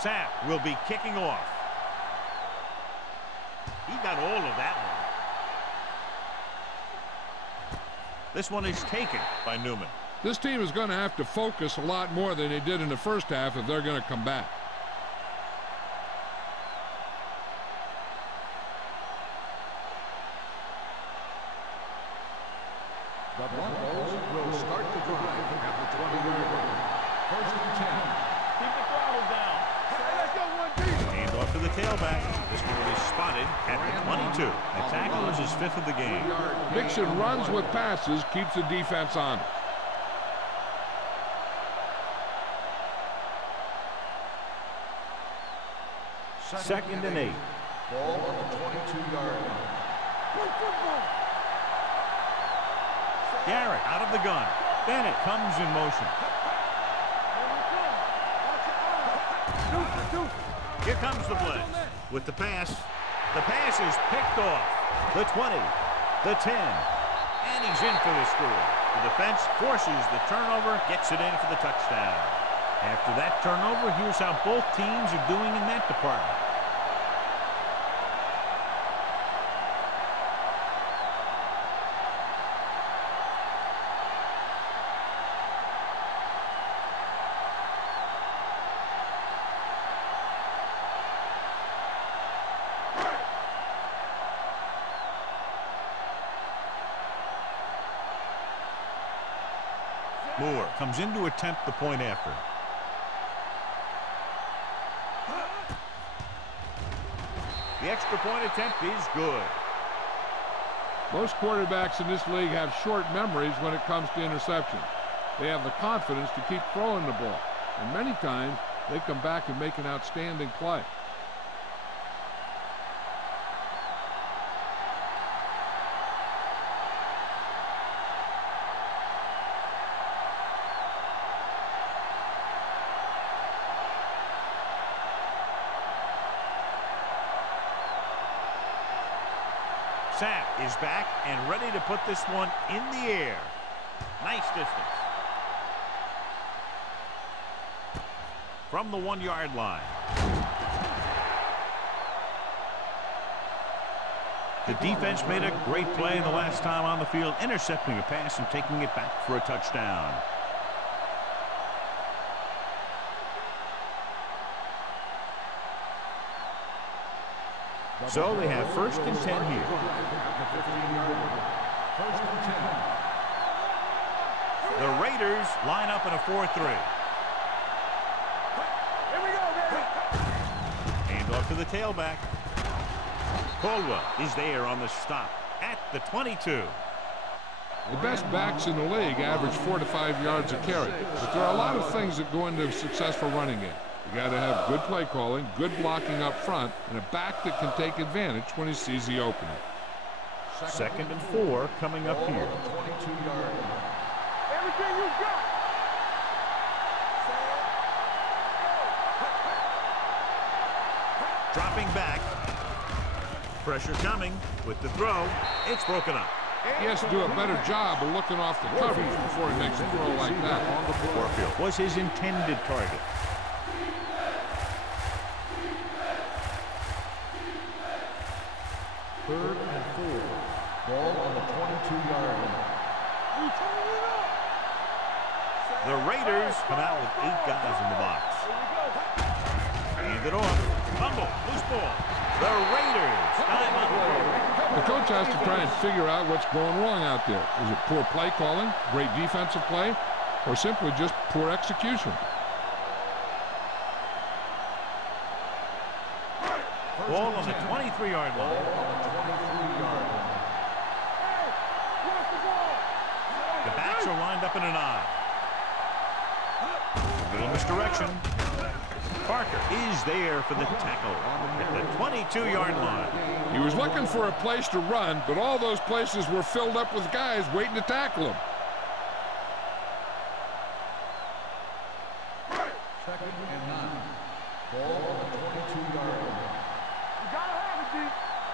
Sapp will be kicking off. He got all of that one. This one is taken by Newman. This team is going to have to focus a lot more than they did in the first half if they're going to come back. The Broncos will start the drive at the 20-yard line. 1st and 10. Keep the throttle down. Hey, let's go, 1-2. Hand off to the tailback. This one will be spotted at the 22. The tackle is his 5th of the game. Mixing runs with passes keeps the defense honest. Second and 8. Ball on the 22-yard line. Garrett out of the gun. Bennett comes in motion. Here comes the blitz. With the pass is picked off. The 20, the 10, and he's in for the score. The defense forces the turnover, gets it in for the touchdown. After that turnover, here's how both teams are doing in that department. Moore comes in to attempt the point after. The extra point attempt is good. Most quarterbacks in this league have short memories when it comes to interceptions. They have the confidence to keep throwing the ball, and many times they come back and make an outstanding play. Sapp is back and ready to put this one in the air. Nice distance. From the 1-yard line. The defense made a great play the last time on the field, intercepting a pass and taking it back for a touchdown. So they have 1st and 10 here. The Raiders line up in a 4-3. Here we go, baby. Hand off to the tailback. Caldwell is there on the stop at the 22. The best backs in the league average 4 to 5 yards a carry, but there are a lot of things that go into a successful running game. You got to have good play calling, good blocking up front, and a back that can take advantage when he sees the opening. 2nd and 4 coming up here. 22-yard line. Everything you got. Dropping back. Pressure coming with the throw. It's broken up. He has to do a better job of looking off the coverage before he makes a throw like that. Warfield was his intended target. Third and 4. Ball on the 22-yard line. We turning it up. The Raiders come out with 8 guys in the box. Hand it off. Fumble. Loose ball. The Raiders time on the play. The coach has to try and figure out what's going wrong out there. Is it poor play calling, great defensive play, or simply just poor execution? Ball on the 23-yard line. The backs are lined up in an I. A little misdirection. Parker is there for the tackle at the 22-yard line. He was looking for a place to run, but all those places were filled up with guys waiting to tackle him. Second and 9. Ball on the 22-yard line. You gotta have it, D.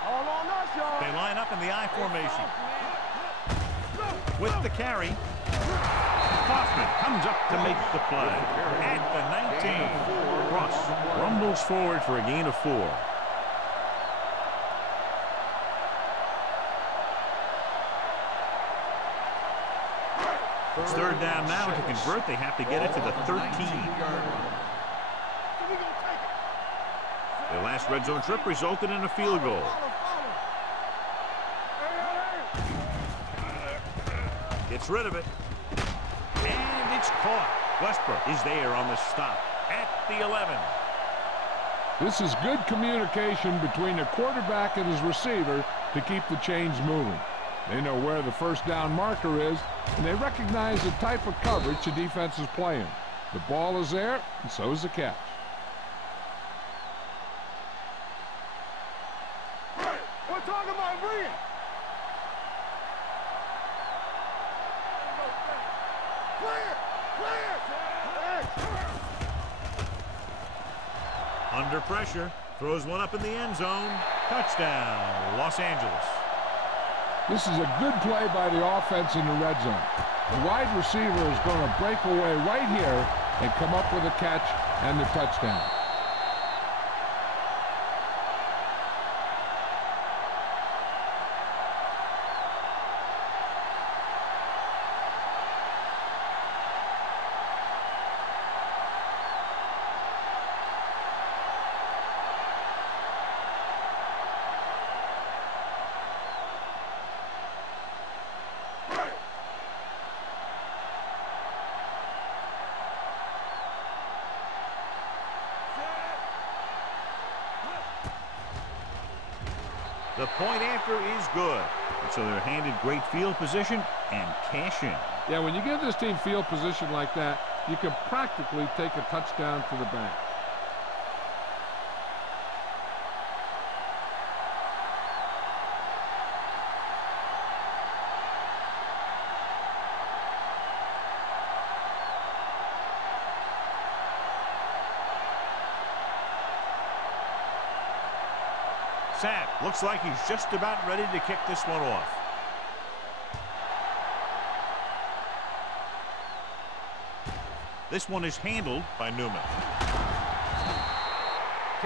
All on us, y'all. They line up in the I formation. With the carry, Kaufman comes up to make the play at the 19. Ross rumbles forward for a gain of 4. It's 3rd down now. To convert, they have to get it to the 13. Their last red zone trip resulted in a field goal. Gets rid of it. And it's caught. Westbrook is there on the stop at the 11. This is good communication between the quarterback and his receiver to keep the chains moving. They know where the first down marker is, and they recognize the type of coverage the defense is playing. The ball is there, and so is the catch. We're talking about Brian. Under pressure, throws one up in the end zone. Touchdown, Los Angeles. This is a good play by the offense in the red zone. The wide receiver is going to break away right here and come up with a catch and the touchdown. The point after is good. And so they're handed great field position and cash in. Yeah, when you give this team field position like that, you can practically take a touchdown to the bank. Sapp looks like he's just about ready to kick this one off. This one is handled by Newman.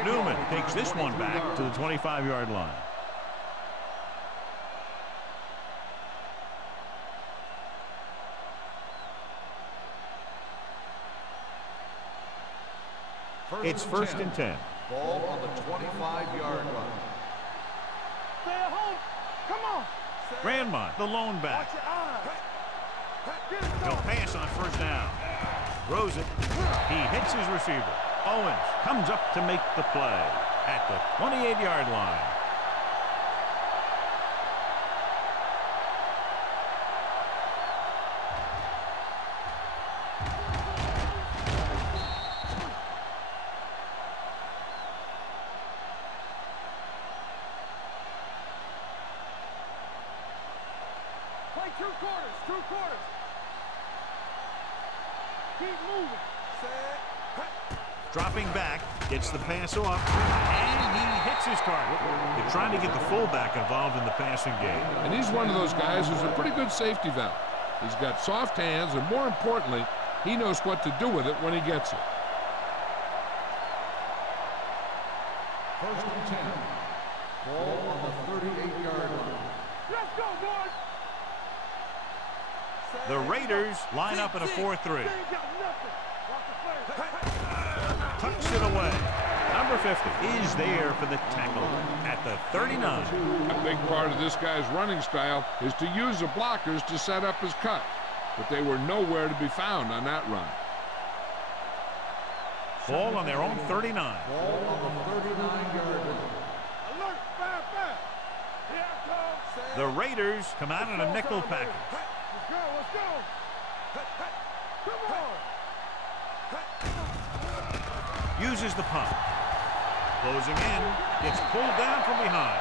Newman takes this one back to the 25-yard line. It's 1st and 10. Ball on the 25-yard line. Stay at home. Come on. Grandma, the lone back. Watch your eyes. Get it He'll going. pass on 1st down. Throws it. He hits his receiver. Owens comes up to make the play at the 28-yard line. quarters. Keep moving. Dropping back, gets the pass off, and he hits his target. They're trying to get the fullback involved in the passing game. And he's one of those guys who's a pretty good safety valve. He's got soft hands, and more importantly, he knows what to do with it when he gets it. First and 10. Ball on the 38-yard line. Let's go, boys. The Raiders line up in a 4-3. They ain't got nothing. Watch the play. Tucks it away. Number 50 is there for the tackle at the 39. A big part of this guy's running style is to use the blockers to set up his cut, but they were nowhere to be found on that run. Ball on their own 39. Ball on the 39-yard line. Alert, 5-5. Here I come. The Raiders come out in a nickel package. Let's go, let's go. Come on. Uses the pump. Closing in. Gets pulled down from behind.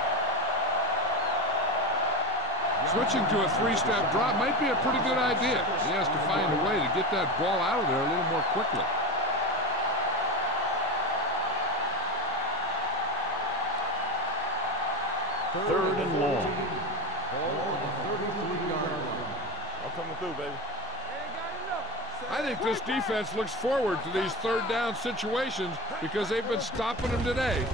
Switching to a three-step drop might be a pretty good idea. He has to find a way to get that ball out of there a little more quickly. Third and long. Ball on the 33-yard line. I'm coming through, baby. I think this defense looks forward to these third down situations because they've been stopping them today.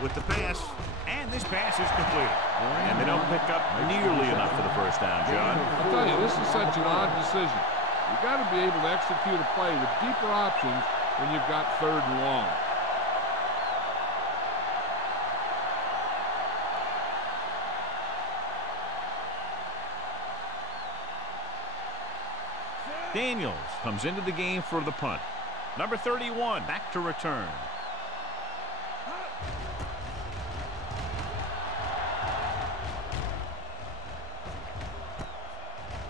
With the pass, and this pass is completed. And they don't pick up nearly enough for the first down, John. I'll tell you, this is such an odd decision. You've got to be able to execute a play with deeper options when you've got third and long. Daniels comes into the game for the punt. Number 31 back to return.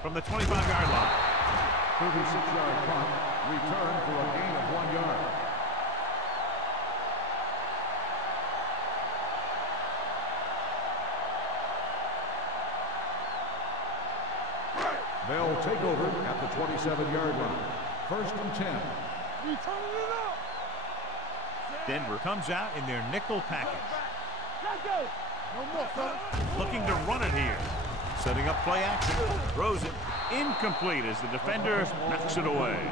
From the 25-yard line. 36-yard punt. Return for a gain of 1 yard. They'll take over at the 27-yard line. First and 10. We turning it up. Denver comes out in their nickel package. Let's go. No more, son. Looking to run it here. Setting up play action. Throws it. Incomplete as the defender knocks it away.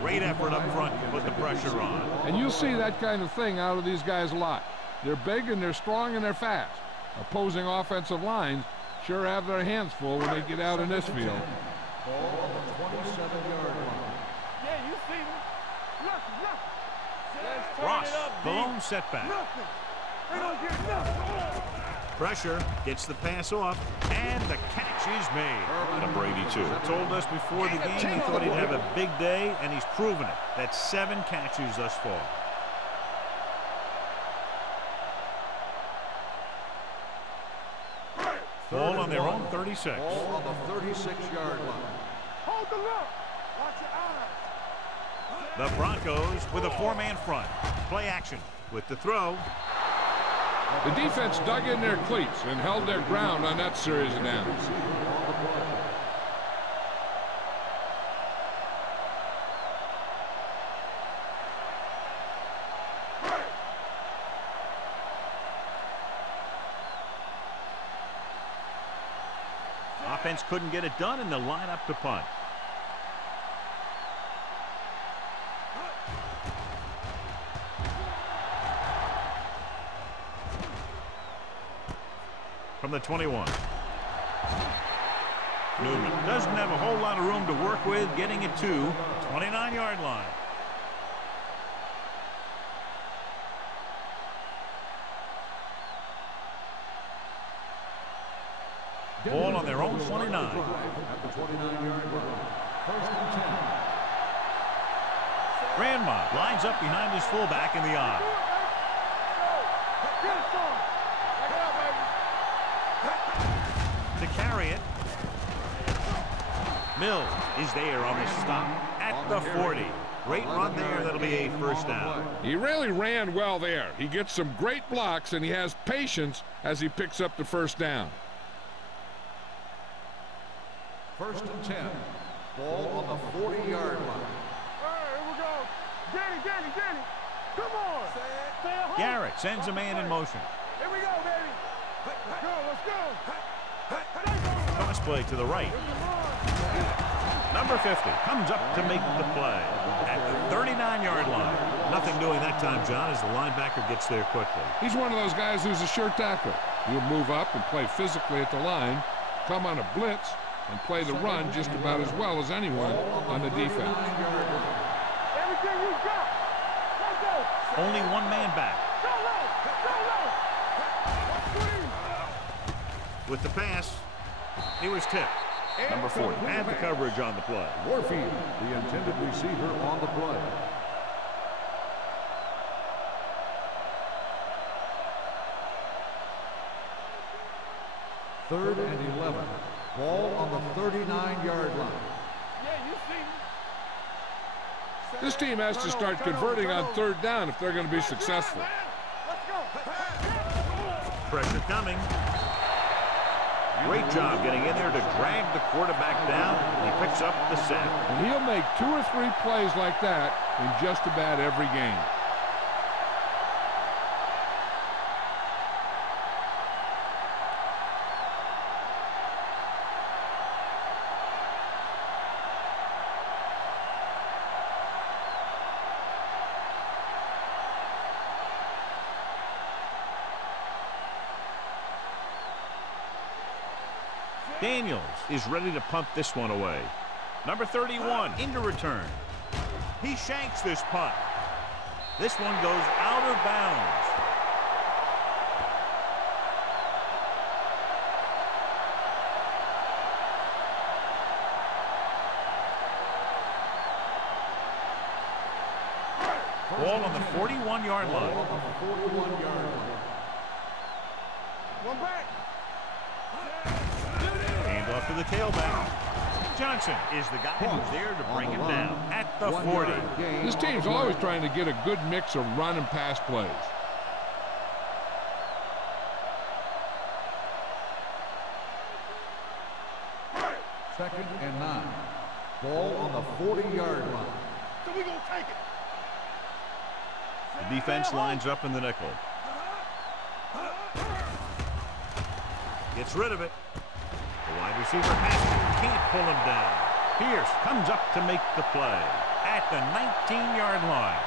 Great effort up front to put the pressure on. And you'll see that kind of thing out of these guys a lot. They're big and they're strong and they're fast. Opposing offensive lines sure have their hands full when they get out in this field. Ball on the 27-yard line. Yeah, you see me. Look. Let's turn Ross, it up, the D. lone setback. Nothing. They don't get nothing. Pressure, gets the pass off, and the catch is made. Number 82 told us before the game he thought he'd have a big day, and he's proven it. That's 7 catches thus far. Ball on their own 36. Ball on the 36-yard line. Hold the look. Watch your eyes. The Broncos with a 4-man front. Play action with the throw. The defense dug in their cleats and held their ground on that series of downs. Offense couldn't get it done in the lineup to punt. From the 21. Newman doesn't have a whole lot of room to work with, getting it to the 29-yard line. Ball on their own 29. At the 29-yard line. First and 10. Grandma lines up behind his fullback in the eye. Get it, son. Back it up, baby. To carry it. Mills is there on the stop at the 40. Great run there. That'll be a first down. He really ran well there. He gets some great blocks, and he has patience as he picks up the first down. First and 10. Ball on the 40-yard line. All right, here we go. Danny. Come on. Stay at home. Garrett sends a man in motion. Here we go, baby. Let's go. Cross play to the right. Number 50 comes up to make the play at the 39-yard line. Nothing doing that time, John, as the linebacker gets there quickly. He's one of those guys who's a sure tackler. He'll move up and play physically at the line, come on a blitz, and play the run just about as well as anyone on the defense. Everything you got. Let's go. Only one man back. Go low. With the pass, he was tipped. Number 40 had the coverage on the play. Warfield, the intended receiver on the play. Third and 11. Ball on the 39-yard line. Yeah, you see. This team has to start converting on third down if they're going to be successful. Let's go. Pressure coming. Great job getting in there to drag the quarterback down, and he picks up the sack. And he'll make 2 or 3 plays like that in just about every game. Daniels is ready to punt this one away. Number 31 into return. He shanks this punt. This one goes out of bounds. Ball on the 41-yard line. One back. Off to the tailback. Johnson is the guy who's there to bring him down at the 40. This team's always trying to get a good mix of run and pass plays. Second and 9. Ball on the 40-yard line. So we gonna take it. The defense lines up in the nickel. Gets rid of it. The wide receiver can't pull him down. Pierce comes up to make the play at the 19-yard line.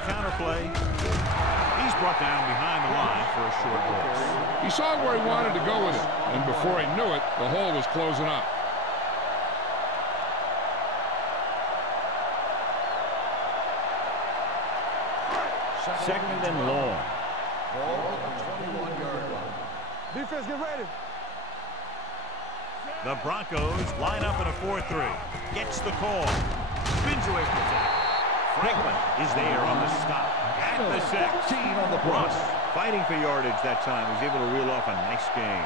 Counterplay. He's brought down behind the line for a short loss. He saw where he wanted to go with it, and before he knew it, the hole was closing up. Second and long. Ball on the 21-yard line. Defense, get ready. The Broncos line up in a 4-3. Gets the call. Spins away from the tackle. Franklin is there on the stop at the 16 on the Ross fighting for yardage that time. He's able to reel off a nice gain.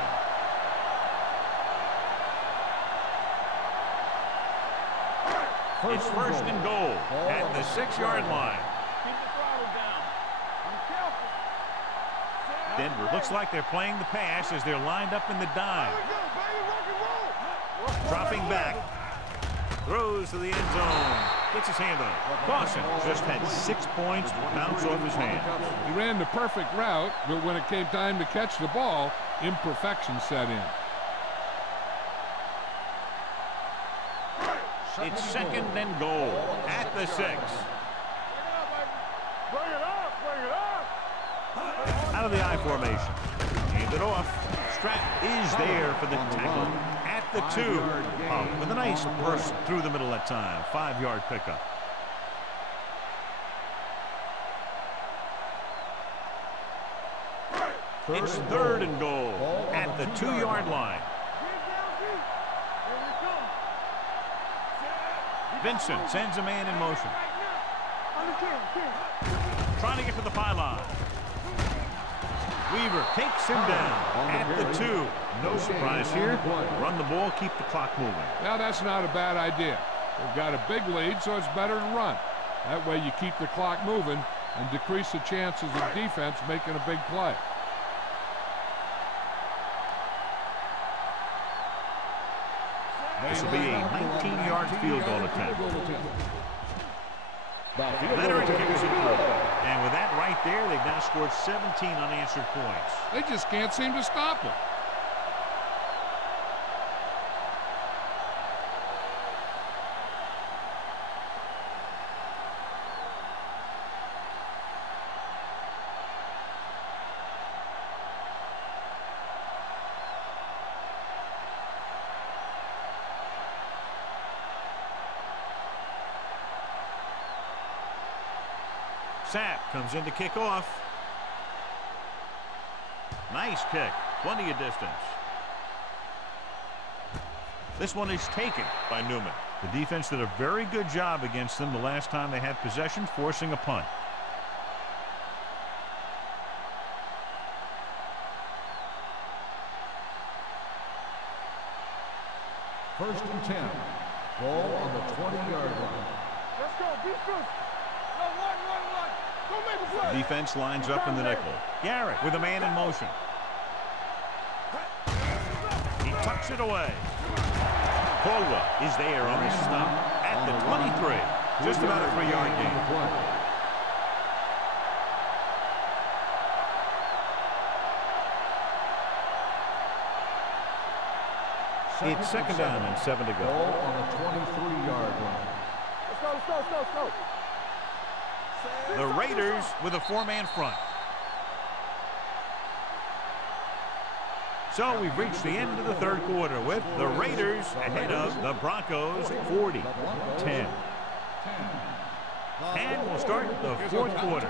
It's first and goal at the 6-yard line. Keep the throttle down. Be careful. Denver looks like they're playing the pass as they're lined up in the dime. Here we go, baby. Rock and roll. Dropping back. Throws to the end zone. Gets his hand on it. Dawson just had 6 points bounce off his hand. He ran the perfect route, but when it came time to catch the ball, imperfection set in. It's second and goal at the 6. Bring it up, bring it up. Out of the I formation. Hand it off. Stratton is there for the tackle at the 2. With a nice burst through the middle that time. 5-yard pickup. It's third and goal at the 2-yard line. Vincent sends a man in motion. Trying to get to the pylon. Weaver takes him down at the 2. No surprise here. Run the ball, keep the clock moving. Now that's not a bad idea. They've got a big lead, so it's better to run. That way you keep the clock moving and decrease the chances of defense making a big play. This will be a 19-yard field goal attempt. Leonard kicks it through. And with that right there, they've now scored 17 unanswered points. They just can't seem to stop him. Sapp comes in to kick off. Nice kick. Plenty of distance. This one is taken by Newman. The defense did a very good job against them the last time they had possession, forcing a punt. First and 10. Ball on the 20-yard line. Let's go. Defense. No, run. Go make a play. Defense lines up in the nickel. Garrett with a man in motion. He tucks it away. Caldwell is there on the stop at the 23. Just about a 3-yard gain. It's second down and 7 to go. Ball on the 23-yard line. Let's go. The Raiders with a 4-man front. So we've reached the end of the third quarter with the Raiders ahead of the Broncos 40-10. And we'll start the fourth quarter.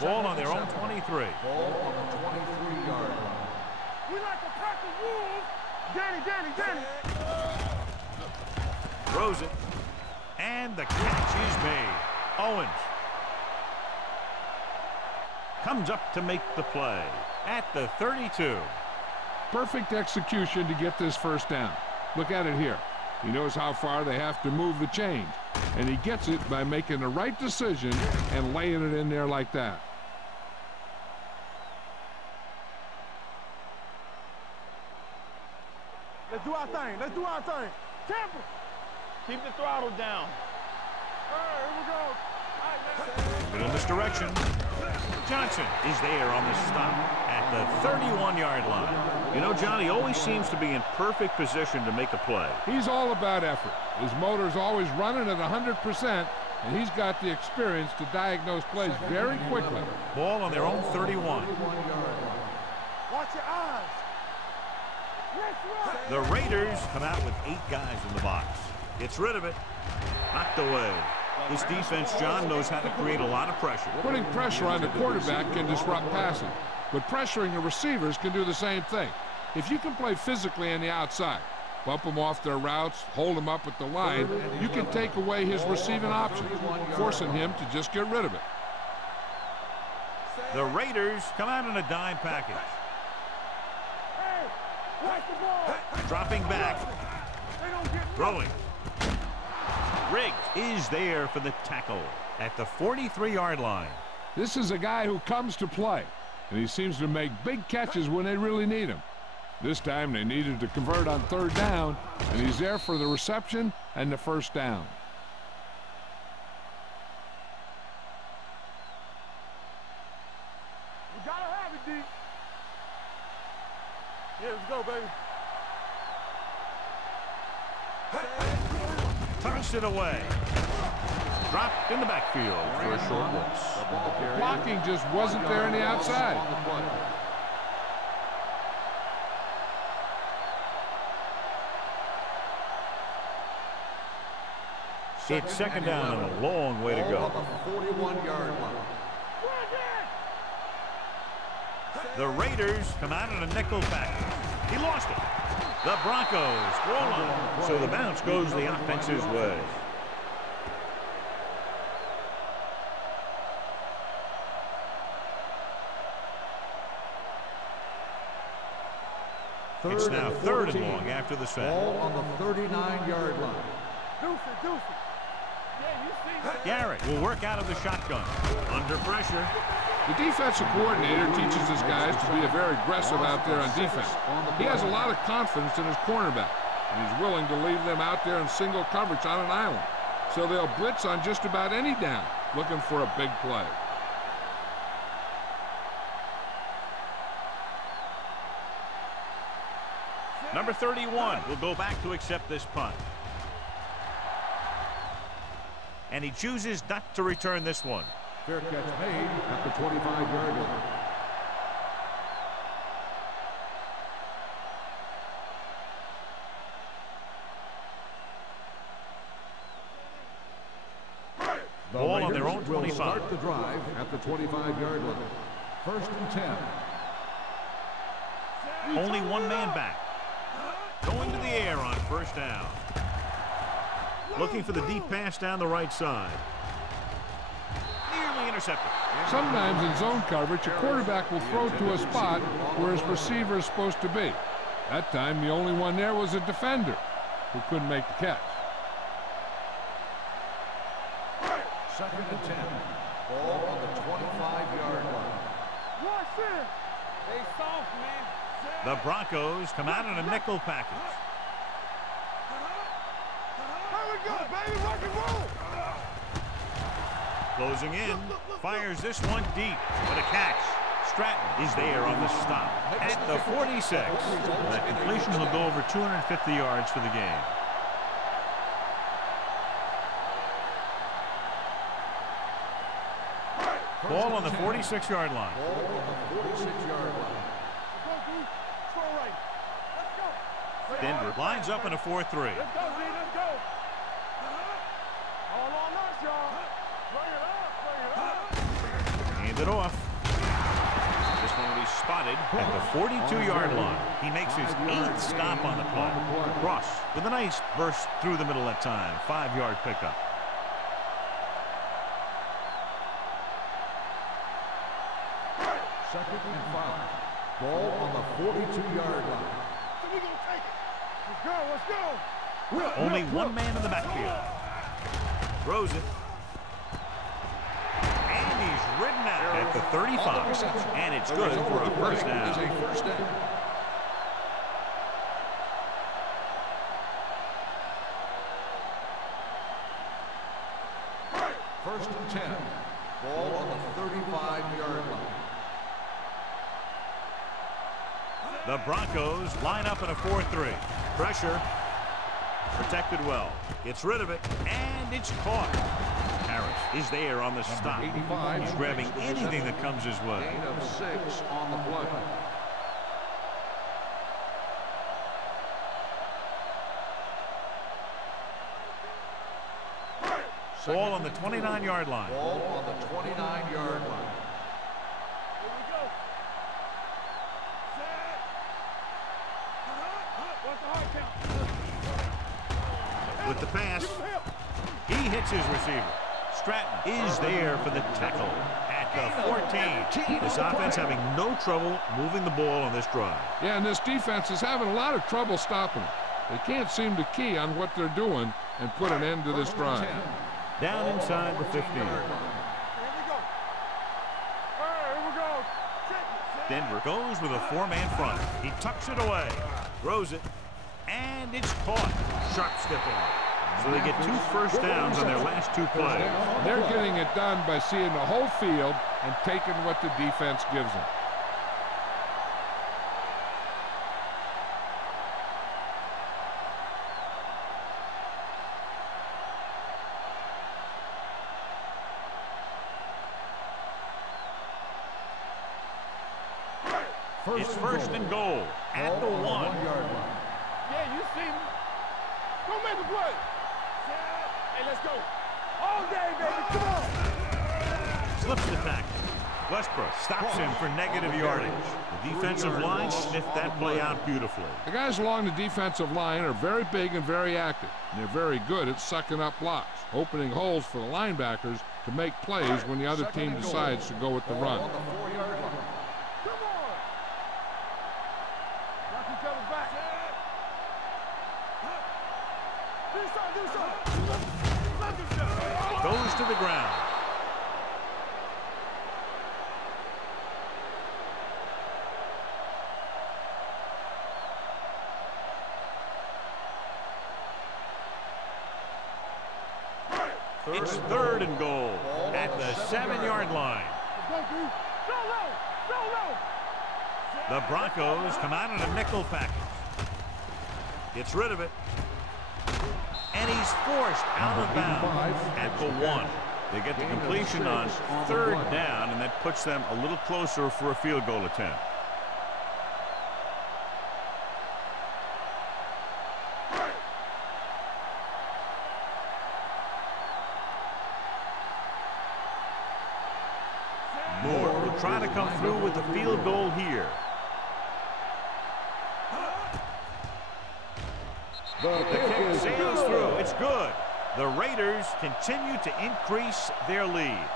Ball on their own 23. Ball on the 23-yard line. We like to pack the wolves. Danny. Throws it. And the catch is made. Owens comes up to make the play at the 32. Perfect execution to get this first down. Look at it here. He knows how far they have to move the chains, and he gets it by making the right decision and laying it in there like that. Let's do our thing. Tampa. Keep the throttle down. All right, here we go. All right, Middle misdirection. Johnson is there on the stop at the 31-yard line. You know, Johnny always seems to be in perfect position to make a play. He's all about effort. His motor's always running at 100%, and he's got the experience to diagnose plays very quickly. Ball on their own 31. Watch your eyes. The Raiders come out with 8 guys in the box. Gets rid of it. Knocked away. This defense, John, knows how to create a lot of pressure. Putting pressure on the quarterback can disrupt passing, but pressuring the receivers can do the same thing. If you can play physically on the outside, bump them off their routes, hold them up at the line, you can take away his receiving options, forcing him to just get rid of it. The Raiders come out in a dime package. Dropping back. Throwing. Riggs is there for the tackle at the 43-yard line. This is a guy who comes to play, and he seems to make big catches when they really need him. This time they needed to convert on third down, and he's there for the reception and the first down. We gotta have it, D. Yeah, let's go, baby. Turns it away. Dropped in the backfield for a short loss. Blocking just wasn't there on the outside. It's second down and a long way to go. 41-yard line. The Raiders come out in a nickel package. He lost it. The Broncos score one. So the bounce goes the offense's way. It's now 3rd and long after the snap. Ball on the 39-yard line. Deuce. Yeah, you see that. Garrett will work out of the shotgun. Under pressure. The defensive coordinator teaches his guys to be very aggressive out there on defense. He has a lot of confidence in his cornerback, and he's willing to leave them out there in single coverage on an island. So they'll blitz on just about any down, looking for a big play. Number 31 will go back to accept this punt. And he chooses not to return this one. Fair catch made at the 25-yard line. Ball on their own 25. Will start the drive at the 25-yard line. 1st and 10. Only one man back. Going to the air on 1st down. Looking for the deep pass down the right side. Nearly intercepted. Sometimes in zone coverage, a quarterback will throw to a spot where his receiver is supposed to be. That time, the only one there was a defender who couldn't make the catch. 2nd and 10. Ball on the 25-yard line. Watch it. They soft, man. The Broncos come out in a nickel package. Here we go, baby. Rock and roll. Closing in. Fires this one deep. But a catch. Stratton is there on the stop. At the 46. That completion will go over 250 yards for the game. Ball on the 46-yard line. Ball on the 46-yard line. Denver lines up in a 4-3. Let's go, D. Let's go. All on us, y'all. Bring it up. Hand it off. This one will be spotted at the 42-yard line. He makes his 8th stop on the play. Cross with a nice burst through the middle that time. 5-yard pickup. Second and 5. Ball on the 42-yard line. So we gonna take it. Let's go. Only one man in the backfield. Throws it. And he's ridden out at the 35. And it's good for a 1st down. First and 10. Ball on the 35-yard line. The Broncos line up in a 4-3. Pressure. Protected well. Gets rid of it. And it's caught. Harris is there on the stop. He's grabbing anything that comes his way. Gain of 6 on the play. Ball on the 29-yard line. Ball on the 29-yard line. Here we go. Set. What's the hard count? With the pass, Give him help. he hits his receiver. Stratton is there for the tackle at the 14. This offense having no trouble moving the ball on this drive. Yeah, and this defense is having a lot of trouble stopping it. They can't seem to key on what they're doing and put an end to this drive. Down inside the 15. Here we go. All right, here we go. Check it. Denver goes with a 4-man front. He tucks it away, throws it, and it's caught. Sharp step on. So they get 2 first downs on their last 2 plays. They're getting it done by seeing the whole field and taking what the defense gives them. It's 1st and goal at the 1. Yeah, you see me. Go make the play. Hey, let's go. All day, baby. Come on. Slips the tackle. Westbrook stops him for negative yardage. The defensive line sniffed that play out beautifully. The guys along the defensive line are very big and very active, and they're very good at sucking up blocks, opening holes for the linebackers to make plays when the other team decides to go with the run. Come on! Watch each other's back. Do something. Goes to the ground. It's 3rd and goal at the 7-yard line. The Broncos come out in a nickel package. Gets rid of it. And he's forced out of bounds at the 1. They get the completion on 3rd down, and that puts them a little closer for a field goal attempt. Moore will try to come through with the field goal here. The kick sails through. It's good. The Raiders continue to increase their lead.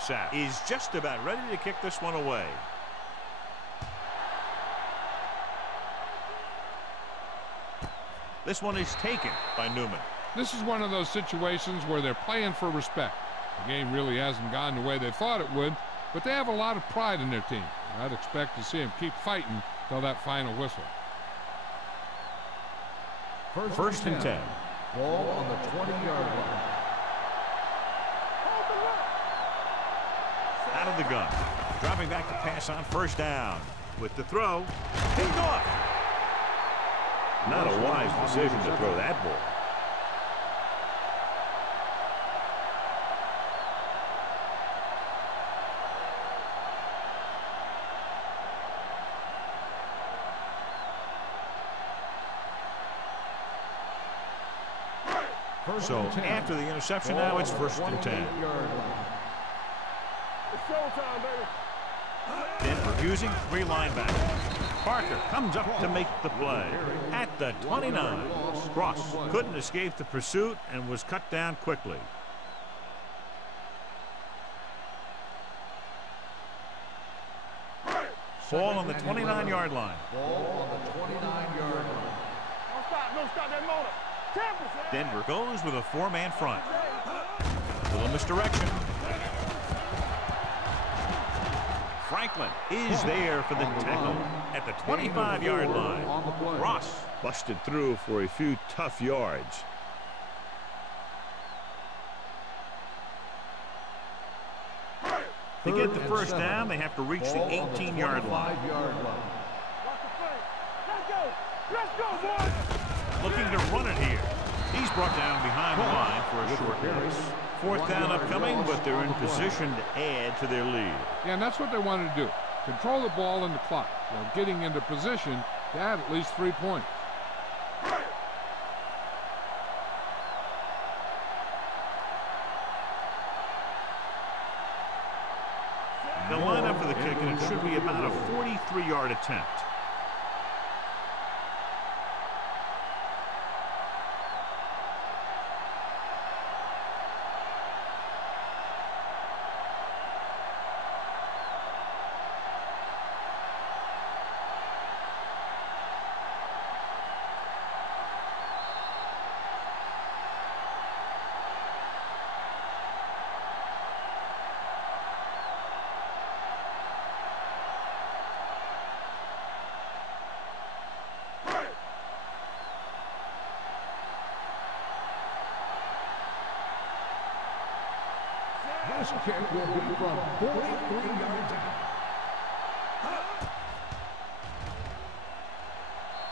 Sapp is just about ready to kick this one away. This one is taken by Newman. This is one of those situations where they're playing for respect. The game really hasn't gone the way they thought it would, but they have a lot of pride in their team. I'd expect to see them keep fighting till that final whistle. First and 10. Ball on the 20-yard line. Out of the gun. Dropping back to pass on 1st down. With the throw. Picked off. Not a wise decision to throw that ball. So after the interception, now it's 1st and 10. It's showtime, baby. Denver using 3 linebackers. Parker comes up to make the play at the 29. Cross couldn't escape the pursuit and was cut down quickly. Ball on the 29-yard line. Ball on the 29-yard line. Don't stop that motor. Denver goes with a 4-man front. Little misdirection. Franklin is there for the tackle at the 25-yard line. Ross busted through for a few tough yards. To get the 1st down, they have to reach the 18-yard line. Let's go, boys. Looking to run it here. He's brought down behind the line for a short pass. 4th down upcoming, but they're in position to add to their lead. Yeah, and that's what they wanted to do. Control the ball and the clock, while getting into position to add at least 3 points. They'll line up for the kick, and it should be about a 43-yard attempt. This kick will be from 43 yards out.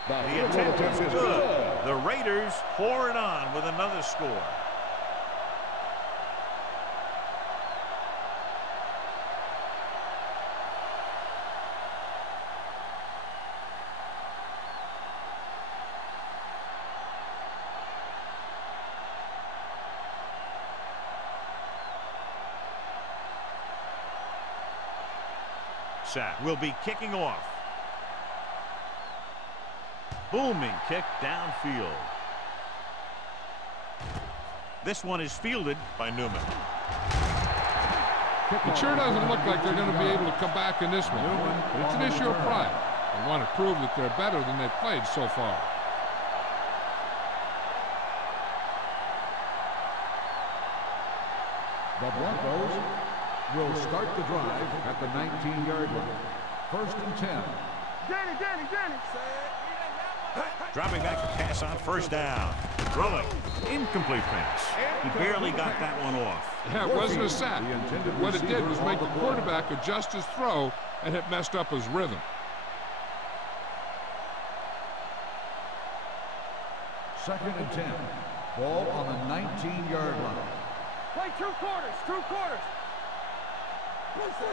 The attempt is good. The Raiders pour it on with another score. Will be kicking off. Booming kick downfield. This one is fielded by Newman. It sure doesn't look like they're going to be able to come back in this one, but it's an issue of pride. They want to prove that they're better than they've played so far. The Broncos will start the drive at the 19-yard line. 1st and 10. Danny. Dropping back to pass on 1st down. Throwing. Incomplete pass. He barely got that one off. Yeah, it wasn't a sack. What it did was make the quarterback adjust his throw, and it messed up his rhythm. 2nd and 10. Ball on the 19-yard line. Play 2 quarters.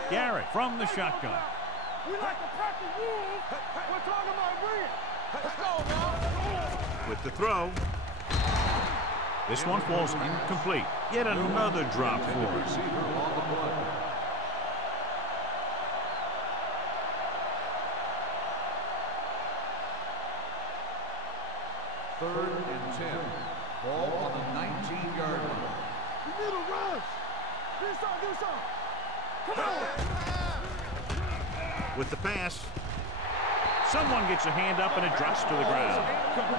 Garrett from the shotgun. We like to practice rules. We're talking about agreeing. Let's go, man. With the throw. This one falls incomplete. Yet another drop for us. Receiver on the play. Third and 10. Ball on the 19-yard line. You need a rush. Do something. Come on. With the pass. Someone gets a hand up and it drops to the ground.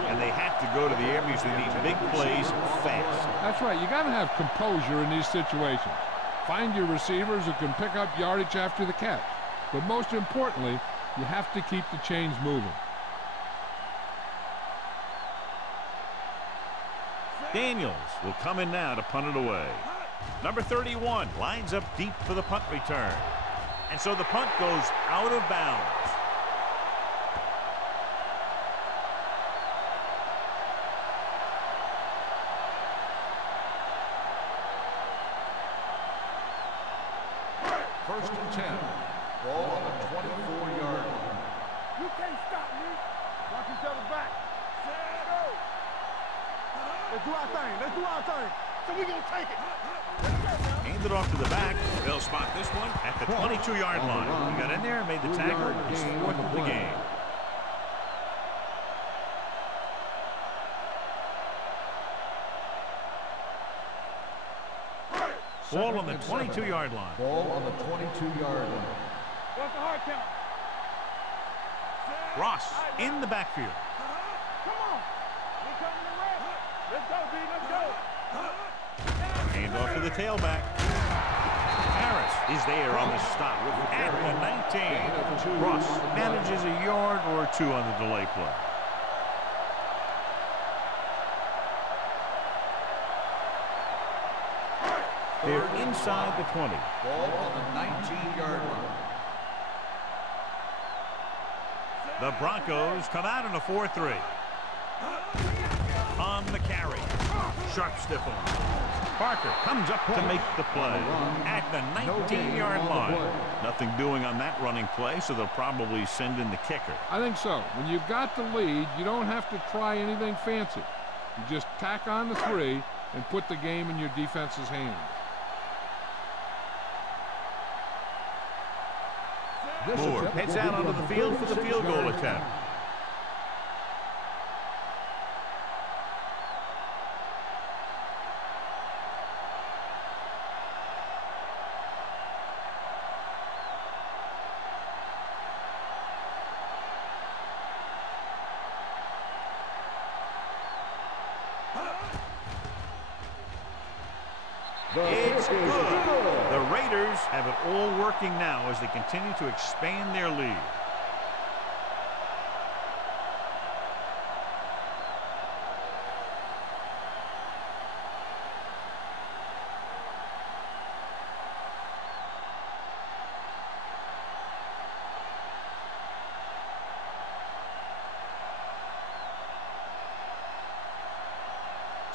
And they have to go to the air because they need big plays fast. That's right. You got to have composure in these situations. Find your receivers who can pick up yardage after the catch. But most importantly, you have to keep the chains moving. Daniels will come in now to punt it away. Number 31 lines up deep for the punt return. And so the punt goes out of bounds. First and 10. Ball on the 24-yard line. You can't stop me. Watch each other back. Go. Let's do our thing. So we gonna take it. Hand it off to the back. They'll spot this one at the 22-yard line. He got in there and made the tackle. His 4th of the game. Ball on the 22-yard line. Ball on the 22-yard line. What's the hard count? Ross in the backfield. Come on. We coming to rest. Let's go, D. Let's go. Hand off to the tailback. Harris is there on the stop at the 19. Ross manages a yard or 2 on the delay play. They're inside the 20. Ball on the 19-yard line. The Broncos come out in a 4-3. On the carry. Sharp stiff on. Parker comes up to make the play at the 19-yard line. Nothing doing on that running play, so they'll probably send in the kicker. I think so. When you've got the lead, you don't have to try anything fancy. You just tack on the 3 and put the game in your defense's hands. Moore heads out onto the field for the field goal attempt. It's good. The Raiders have it all working now as they continue to expand their lead.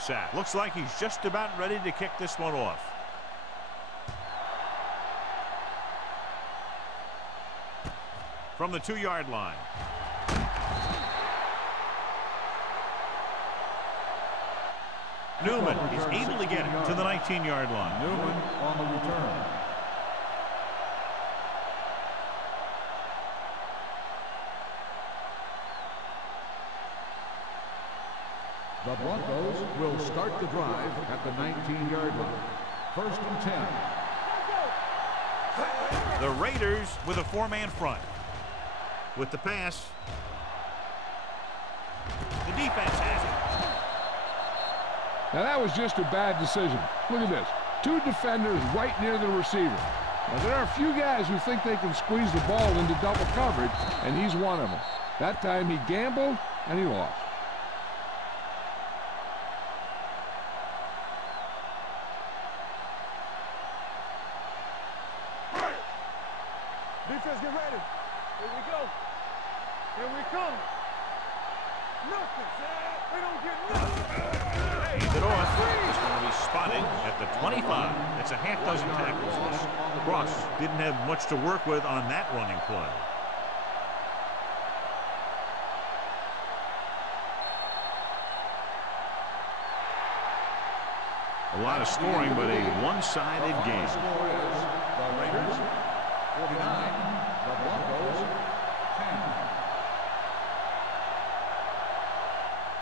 sack. Looks like he's just about ready to kick this one off. From the 2-yard line. Newman is able to get it to the 19-yard line. Newman on the return. The Broncos will start the drive at the 19-yard line. 1st and 10. The Raiders with a 4-man front. With the pass. The defense has it. Now that was just a bad decision. Look at this. 2 defenders right near the receiver. Now there are a few guys who think they can squeeze the ball into double coverage, and he's one of them. That time he gambled, and he lost. Defense, get ready. Here we go. Here we come. Nothing. They don't get nothing. Hands it off. It's going to be spotted at the 25. That's a half dozen tackles. Cross didn't have much to work with on that running play. A lot of scoring, but a one-sided game. The score is the Raiders 49, the Broncos 10.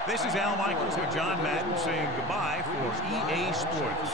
This is Al Michaels with John Madden saying goodbye for EA Sports.